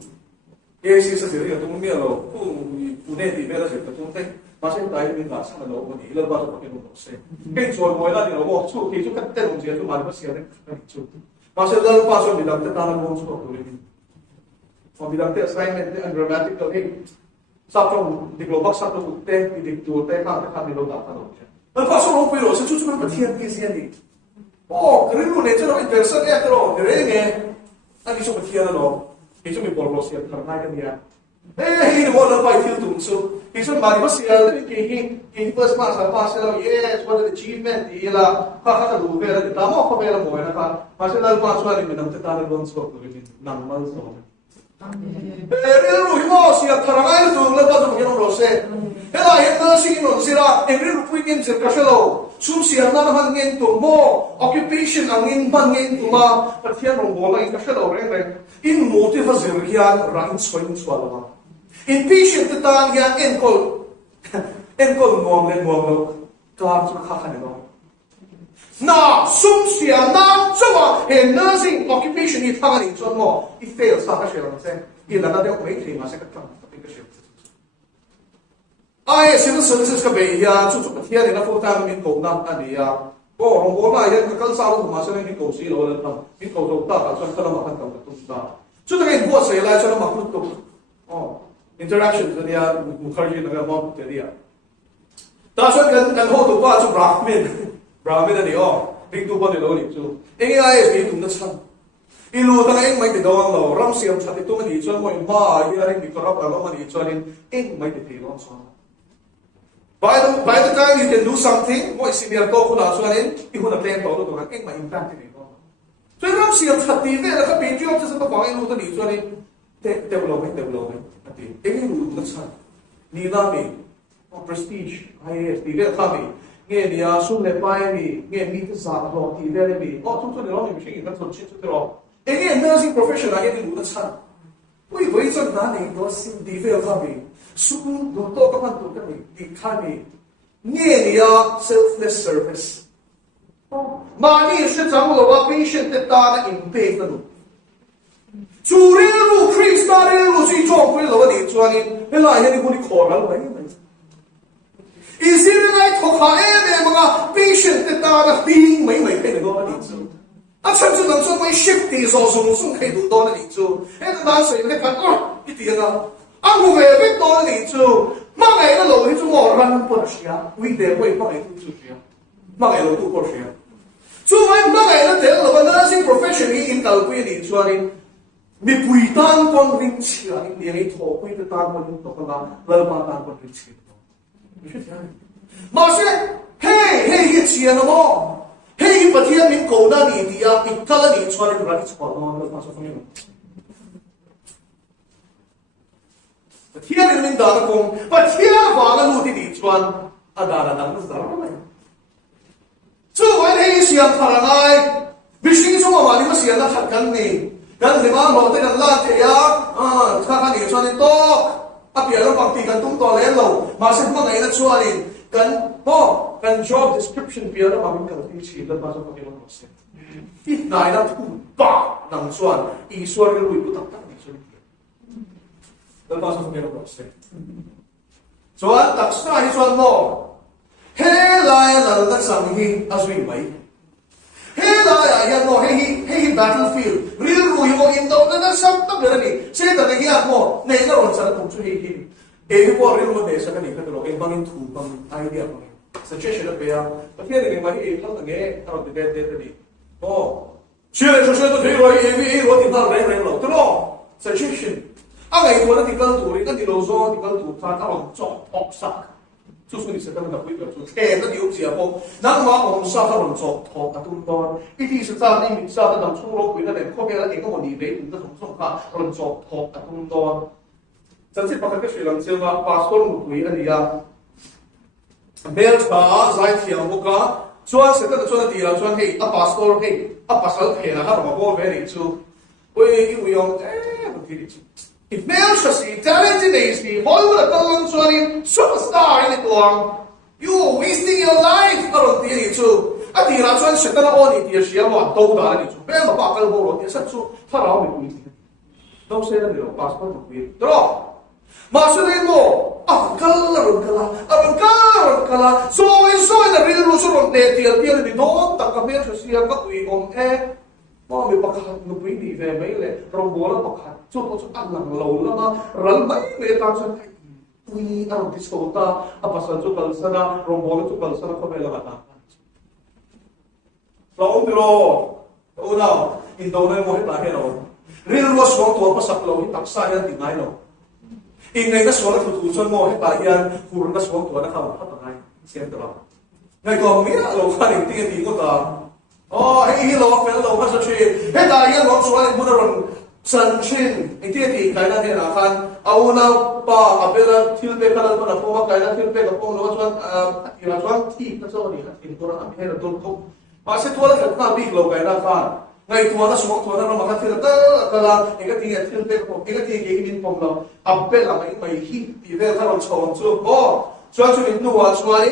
，A C 是这个东面喽，不那里面的这个东西。马上大家明白，上面老问题了，把这个给弄懂些。跟做每那里老我出，其实跟带动些就蛮不写的，跟出。马上咱把说明当在当然工作里面，我明当在 assignment 的 grammatical 的，上中你老把上中的你做的看你老打看懂些。那把说老贵了，是就那么天天些的。哦，可能如果你这种本身哎，这种你人呢，那你说不天了咯？你说没保罗写可能那个你啊？哎，我那白天读书。He said, "Mari masih ada ni first class apa sih yes, what an achievement dia lah. Kakak tu lupa lah, tak mau kau bela mau nak kan. Masih lalu masuk lagi minum tetan dan so tu ni nama so. Ini ruhi mau siap terangai tu lepas tu mungkin orang rose. Hela yang nasi ini sila, ini rupi ini terkasih Sumsian na hangin tu mo, occupation angin hangin tu ma, pertian orang bola ini kasih orang. In motivasi rian rain soin suara. Impatient tetang yang enkol nuang lo, kelar tu kakak ni lo. Na sumsia na cuma nursing occupation ni tangan ni cuma mo, I fail sah kasih orang sen, ila na dia wait lima saya ketang tapi kasih. Ay sila services kabe ya, cucu petia ni na full time min kau nam ani ya. Oh orang bola yang kekal selalu masa ni kau si lo dalam, min kau tu tak, cuma kalau makan kau tu tak. Cucu kan buat saya lah, cuma makhluk tu. Oh. Interaction tu dia mukharji naga mau tu dia. Tahu kan ho tu apa tu Brahmin ni oh, itu pun dia lori tu. Ini ayat itu tu macam. Ilu tengah ini mai di doang lo, ram siam cat itu mani cuan mau imba, ini hari ni kerap kalau mani cuanin, ini mai di tiang cuan. By the time you can do something, mau isi biar kau kuna cuanin, ihu nak plan tahu tu kan, ini mai impact ni. 所以让想彻底的那个编剧这是个网页路的你说的，development，对，一个路的产，你那边prestige，哎呀，你这他们，你啊，送来拜咪，你米的啥咯，你这里咪，做你老米不行，那做清楚的咯，一个 nursing professional 一个路的产，为这哪里多心地非要他们，送多个半多个咪，你看咪，你啊 selfless service。mà đi sẽ chẳng làว่า patient để ta đã impact nó chủ đề lu Christ ta đề lu suy cho cái là đi cho nên cái lại cái đi khó lắm vậy Israel thuộc hạ em mà patient để ta đã tin mấy cái này có đi chứ chân chân làm sao mấy shift đi rồi dùng dùng cái đủ đó đi chứ cái đó sẽ cái phần cái tiền à không về biết đó đi chứ mà ngày nó lâu thì chúng nó run bớt xíu vì để quay mà ngày tu xíu mà ngày lâu tu bớt xíu chú vậy mà ngày nó thế là nursing profession đi in tàu quy đi cho nên bị bùi tan con ring chia đi đi thọ quy cái tan con thọ cái là mà tan con ring chia mà sẽ hey cái chia nó mà hey bát thiên mình cầu na đi đi à bị cái là đi cho nên ra đi cho nó mà sao không hiểu bát thiên mình đã nó cùng bát thiên vào nó luôn đi cho anh đã nó rất là chú vậy thì siam thằng này bị sinh xuống mà đi mà siam nó thật căng nè căng thì mà họ thấy rằng là thế à khá nhiều cho nên to bây giờ nó bằng tiền tung to lên lâu mà sẽ mà ngày nó cho nên cần job description bây giờ nó bằng cái gì chỉ là bao giờ có cái nó sẽ ít này nó cũng ba nằm xoan ý xoan cái lùi của tất đi xoan là bao giờ có cái nó sẽ xoan tất sai xoan nó he lai là đất sầm hi azui mấy he lai à hiện mo he battlefield real rui mo in đâu nó sắp tập được này sẽ tập này hiện mo này nó còn sao cũng chui hi cái bộ real mo để sao cái này cái đó em bằng in thủ bằng idea bằng suggestion là bây giờ cái này mà hi không là nghe tao để đi chưa tôi thấy rồi em vì tôi thì tao lấy rồi cái đó suggestion ngày tôi nó thì cần thủ cái thì lâu rồi thì cần thủ ta tao chọn top sắc就是你是跟那个规表说，天的有结果，那么我们沙发人做头的东多，一定是在你们沙的人出了回来的，后面那一个我你没你的同事哈，人做头的东多，真是把那个水人叫啊，把所有回来的呀，没有查在天不干，专是跟着专的地了，专嘿，把所有嘿，把所有骗了，他怎么过来的就，为因为用问题的。If Melchizedek, talented AC, Hollywood Apollo Johnny, superstar in the dorm, you are wasting your life. Aron tiyan ito. At tira chuan siya na on itiya siya mo daw da ito. Pero mapakal mo ron tiyan so taraw may kuwi. Daw siya na nilo passport mo kuwi. Pero masunin mo. Aron kala. So na rin mo so ron tiyan ni don takamel siya ka kuwi om mà mình bạc hạt người quý đi về mấy lệ rong bố là bạc hạt cho ăn lằng lầu lắm mà rắn mấy lệ ta cho thấy quý ăn cái số ta apa sao cho cần sana rong bố cho cần sana có về là bạn lâu rồi nào in đâu này mỗi ta hết rồi riêng lo xuống tua pas sập lâu thì tắc sai là tiếng ngay rồi in này nó xuống là thủ cho mỗi ta hiện phụ nó xuống tua nó không phát ngay xem được không ngày còn biết lâu khai tiền thì có ta hey lo fel lo ma chi he da ya lo so ni budaron san chin ti kai na ne na khan au na pa abela thil pe kala na po kai na thil pe ka po lo chuan ira chuan thi ka so ni ha in tora am he na dol ko ma se tola ka na bi lo kai na khan ngai tua na so tua na ma ka thil ta kala e ka ti thil pe ko e ka ti ge min pom lo abela mai hi ti ve ka ro chon chu chuan chu ni nuwa chuan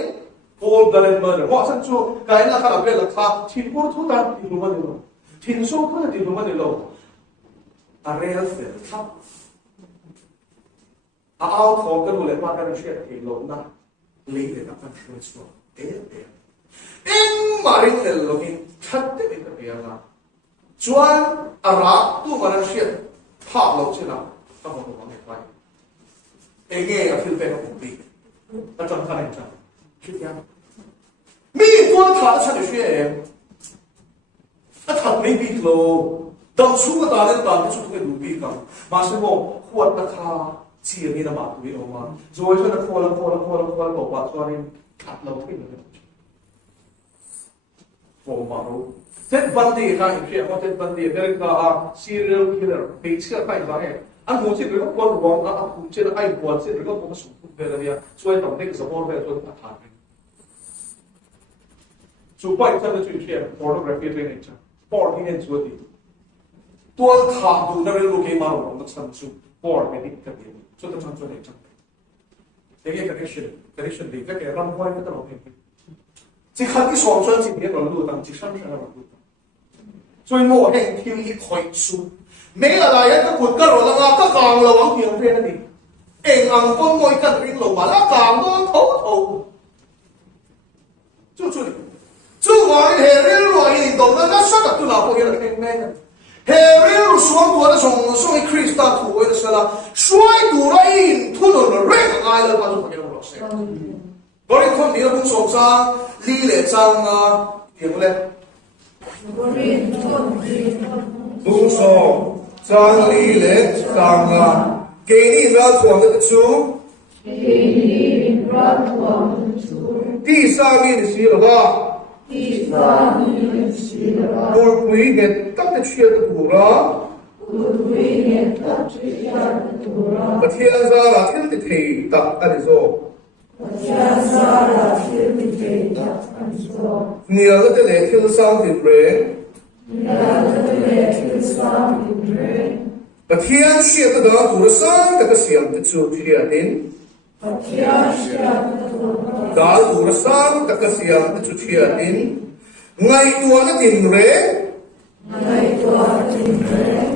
Paul Gallen murder. What sang chu kai na khala bela kha thin por thu ta ti lu ma ni lo. Thin so kha ti lu ma ni lo. A real fel kha. A out kho ka lu le ma ka shia ti lo na. Le le ka kan shua chu. En marin le lo hin that te ka pia na. Chuan a ra tu ma na shia pha lo china. Ta mo ko ma kai. E ge a fil pe ko bi. Ta chon kha na cha. Chứ क्या mi con thả nó sang để em nó thật mấy bị lâu đâm xuống cái ta lên ta cái chút cái đủ bị cả mà sẽ bộ khuất nó kha chia đi là mà tụi ông mà rồi cho nó khuất bỏ qua cho nên thật lâu thế nữa for maro Ted Bundy ka in what Ted Bundy America serial killer page ka kai ba an mo si ko ko wrong a ku chen ai bo si ko ko su ku be ya so ai tong de so mo be so ta ta so pai ta de chu photography training cha por ni en so di tual kha du na re lo ke ma ro na san su por me ni ka bi so ta chan so de cha de ye correction de ka ke ram hoi ka ta lo ke chỉ看你双双是别个路当，只上上个路当，所以我很听一块书，没了来一个国家罗啦，个港了往平飞那里，硬风我一看平路嘛，那港都头，就这里，就我的黑人罗印度那啥个都拿不下来听没呢？黑人罗双多的从送一 Krista 土为的是啦，衰度了印土了了，人爱了把就不给我老师。我哋看你嘅工作上，呢嚟爭啊，點咧？工作爭呢嚟爭啊，給你們講得出。第三面是了吧？我每年得的缺的多了。我天上啦，天的提得，按你說。你要个来挑上的人，把天写的当做上这个想的主确定，当做上这个想的主确定，爱多的定人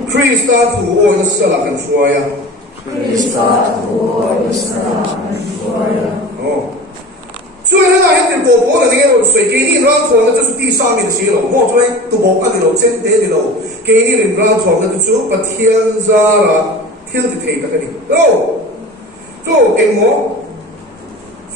，Krista 主我的死了很说呀。哦，所以那一点波波的那个水给你乱闯的，就是第三面的西路。我昨天都波干的路，真的的路，给你人乱闯的，就把天杀了，天就提的给你。哦，做给我，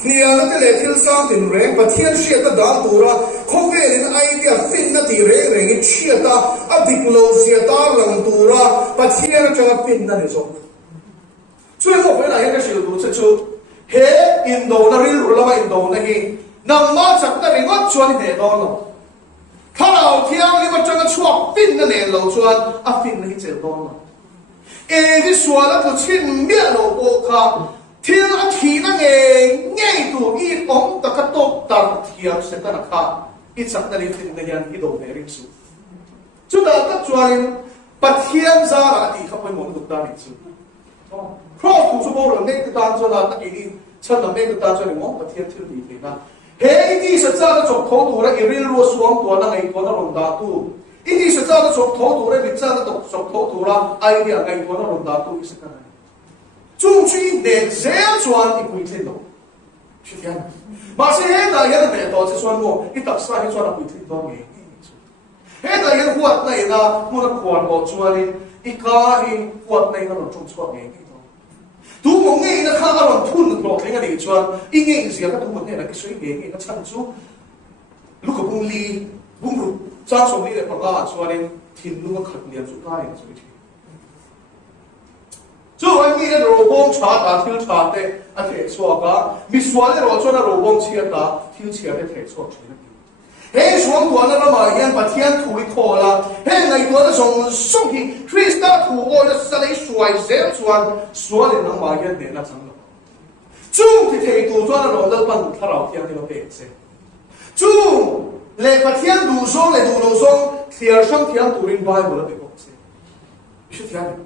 你要那个来天上的人，把天写的当多了，后面人 idea 分那的人写的，啊，比路写的人多了，把天这个分那里说。所以我回来一个时候就出，嘿，印度那里路了嘛，印度那个，那马上那里我转的多了，他老天你们转个错，分那年路转，啊分那些多了，哎，你说那个前面路过卡，天啊天那个眼度一红，那个都当天是那个卡，一直那里分那样一路那里数，就那个转，把天杀了，你看会蒙住那里数，哦。cross 出波了，那个单转啦，那一定趁了那个单转，我把天天理解啦。嘿，一实在的从头度了，一日落双多那一多那龙大度，一实在的从头度了，你真的从头度了，哎呀，那一多那龙大度是干嘛？中居连这样转一规天路，是这样。马上嘿，大家的面道是算我一打三一转了规天路没？嘿，大家活那那我那宽我转的，一家一活那那种中错没？都我爱那看到人吞落那个里转，一爱是个都我爱那个水爱那个唱出，如果不理不如张手里的朋友说的，听那个肯定就该的水去。做完你的罗邦查打挑查的，啊提错个，你说的罗做那罗邦切打挑切的提错去了。嘿，双多那个嘛，人把天土里拖了，嘿，那多的从送去 Krista 土我的是来甩谁转，所有人嘛人连那成了。中的提土转了罗德班他老天那个白色，中来把天土上来土路上，天上天土人拜我的白色，是天的。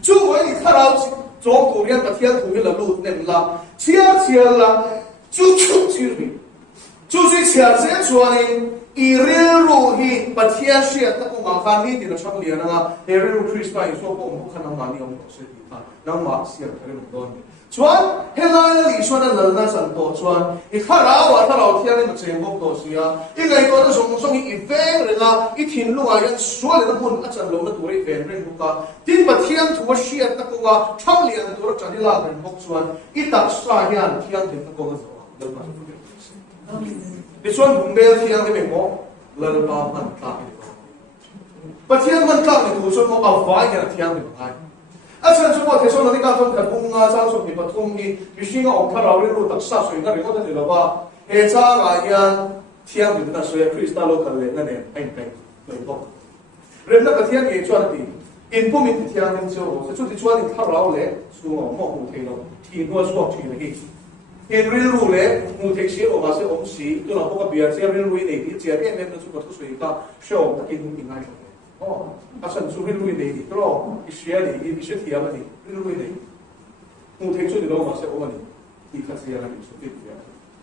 中国你看到中国人把天土人的路那了，切了，就出去了。就是前些说的，一日路去把天写那个麻烦你的窗帘啊，一日路 Krista 也说过，我们不可能拿你用老师地方，让马写的那么多年。传，现在你说的人那很多传，你看老啊，他老天那么全部都是啊，一个多的从一分人啊，一听路啊，人所有的不那真路那多一分人不噶，你把天图写那个啊，窗帘多了真的拉人不传，一打沙眼天天那个是吧，对吧？你说唔咩天你明我，来了把门打的，把天门打的，我说我把法也天的开。啊，像中国提说那个从开工啊，上说你把通的，有些个我看到的路特杀水那里我都知道吧，下查来呀， thiang mình ta suy Christa local lệ nên anh bèn lấy bốc rem na thiang ye chuan ti in po min thiang min chu se chu ti chuan in thar rau lệ su mo mu thei lo thi no su thi le hi in ril ru lệ mu thei si o ba se om si tu na po ka bia se ril ru nei ti che em em na chu ko thu sui ka show ta kin in ngai oh a san chu ril ru nei ti tro i sia ni i se thiang ni ril ru nei mu thei chu ni lo ma se o ma ni ti ka sia la ni su ti ya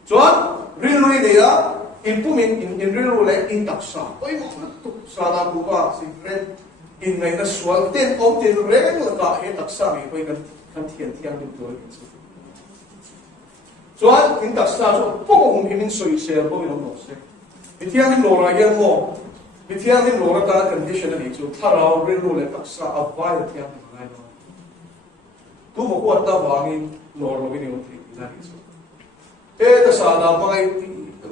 chuan ril ru nei ya in pumin in ril le in taksa oi mo na tu sa da bu ba sin ren in ngai na swal ten om ten reng la ka he taksa mi oi kan thian thiang du to chu chuan in taksa so po hum himin soi se po mi no se mi thiang ni lo ra ye mo mi thiang ni lo ra ta condition ni chu tharau ril le taksa a vai la thiang ni ngai no tu mo ko ta wa ngi lo ro ni no thi na ni chu e ta sa da mai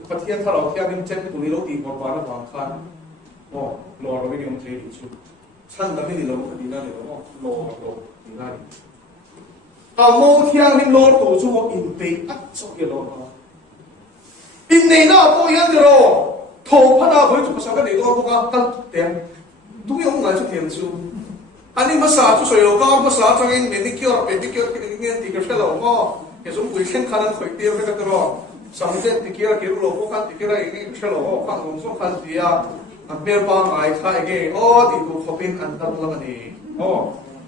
phát hiện thà lâu theo bên trên tụi nó đi một vài nó khan, lò rồi cái ông chơi đi chú, chân là cái gì lâu cái gì đó lò đi ra đi, mô theo bên lò tụi chú một in tây ắt cho cái lò đó, in này nó có yên rồi, thầu phát ra với chúng sao cái này đó có cái tiền, tụi ông ngài cho tiền chú, anh em massage chú soi đầu cao massage cho anh pedicure cái thì cái lò mà, cái chúng tôi khen khăn khởi tiêu cái đó. Sampai tikira kiru lo bukan tikira ini kalau kan langsung kan dia hampir bangai kai ke di tu kopin antar lang ni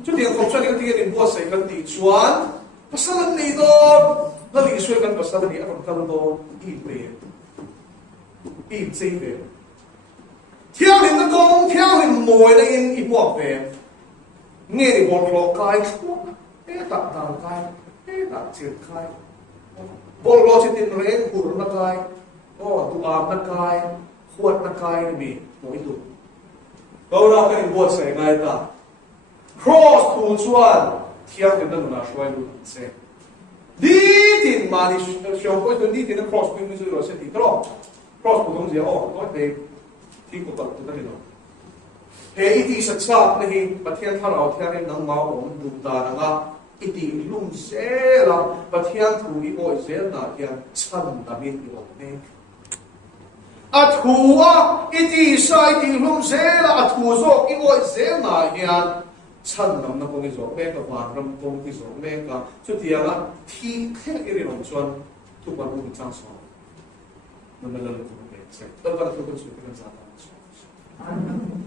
tu dia kopsa ni tikira ni buat saya kan di cuan pasalan ni do lagi isu kan pasalan ni apa kan do ibe tiang ni kong tiang ni moi na in ibuat be nghe ni buat lo kai tak dal kai tak cir kai bol lo sitin reng hur na kai duam na kai khuat na kai ni mi mo itu ko ra ka in bot sai ngai ta cross tu chuan thiang den na shwai lu se di tin ma ni shong ko tu di tin cross pin mi zu ro se ti tro cross pu dong je no te ti ko ta tu ta ni no he iti sa cha na hi pathian tharau thiang nang ma om du ta na nga iti lung se la pathian thu i oi zel na hian chan da min i om ne a thu a iti sai ti lung se la a thu zo i oi zel na hian chan nam na kong i zo me ka wan ram kong i zo me ka chu tia la thi khe i ri long chuan tu pa bu chang so na la lu ku me se ta ba thu ku su kan sa ta